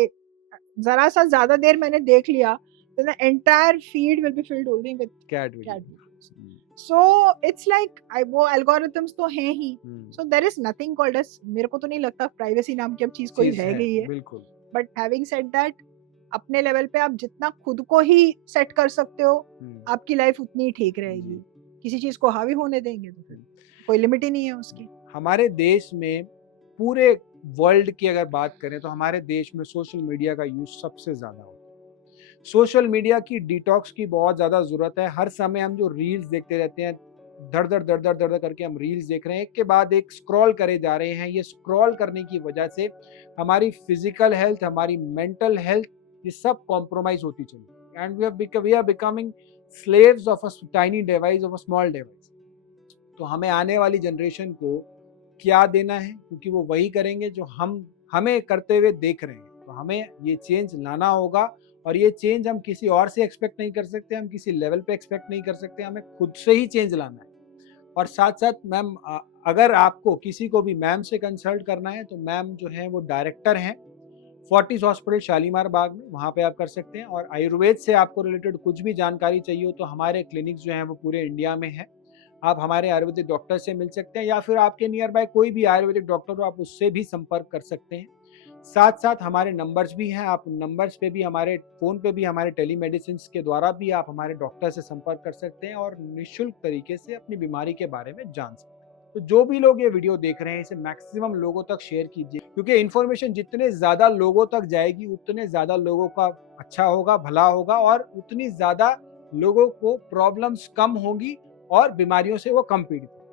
जरा सा ज्यादा देर मैंने देख लिया, then the entire feed will be filled only with cat videos. So it's like वो algorithms तो हैं ही, so there is nothing called as, मेरे को तो नहीं लगता प्राइवेसी नाम की अब चीज कोई रह गई है। बिल्कुल। But having said that, अपने लेवल पे आप जितना खुद को ही सेट कर सकते हो, आपकी लाइफ उतनी ही ठीक रहेगी। किसी चीज को हावी होने देंगे तो फिर कोई लिमिट ही नहीं है उसकी। हमारे देश में, पूरे वर्ल्ड की अगर बात करें तो हमारे देश में सोशल मीडिया का यूज सबसे ज्यादा होता है। सोशल मीडिया की डिटॉक्स की बहुत ज्यादा जरूरत है। हर समय हम जो रील्स देखते रहते हैं, धड़ धड़ करके हम रील्स देख रहे हैं, एक के बाद एक स्क्रॉल करे जा रहे हैं। ये स्क्रॉल करने की वजह से हमारी फिजिकल हेल्थ, हमारी मेंटल हेल्थ, ये सब कॉम्प्रोमाइज होती चली, and we are becoming slaves of a tiny device, of a small device. तो हमें आने वाली जनरेशन को क्या देना है, क्योंकि वो वही करेंगे जो हमें करते हुए देख रहे हैं। तो हमें ये चेंज लाना होगा, और ये चेंज हम किसी और से एक्सपेक्ट नहीं कर सकते, हम किसी लेवल पे एक्सपेक्ट नहीं कर सकते, हमें खुद से ही चेंज लाना है। और साथ साथ मैम, अगर आपको किसी को भी मैम से कंसल्ट करना है तो मैम जो है वो डायरेक्टर हैं फोर्टिस हॉस्पिटल शालीमार बाग में, वहाँ पे आप कर सकते हैं। और आयुर्वेद से आपको रिलेटेड कुछ भी जानकारी चाहिए हो तो हमारे क्लिनिक्स जो हैं वो पूरे इंडिया में है। आप हमारे आयुर्वेदिक डॉक्टर से मिल सकते हैं, या फिर आपके नियर बाय कोई भी आयुर्वेदिक डॉक्टर हो, आप उससे भी संपर्क कर सकते हैं। साथ साथ हमारे नंबर्स भी हैं, आप नंबर्स पे भी, हमारे फ़ोन पे भी, हमारे टेलीमेडिसिन के द्वारा भी आप हमारे डॉक्टर से संपर्क कर सकते हैं और निःशुल्क तरीके से अपनी बीमारी के बारे में जान सकते हैं। तो जो भी लोग ये वीडियो देख रहे हैं, इसे मैक्सिमम लोगों तक शेयर कीजिए, क्योंकि इन्फॉर्मेशन जितने ज़्यादा लोगों तक जाएगी, उतने ज़्यादा लोगों का अच्छा होगा, भला होगा, और उतनी ज़्यादा लोगों को प्रॉब्लम्स कम होंगी और बीमारियों से वो कम पीड़ित होंगे।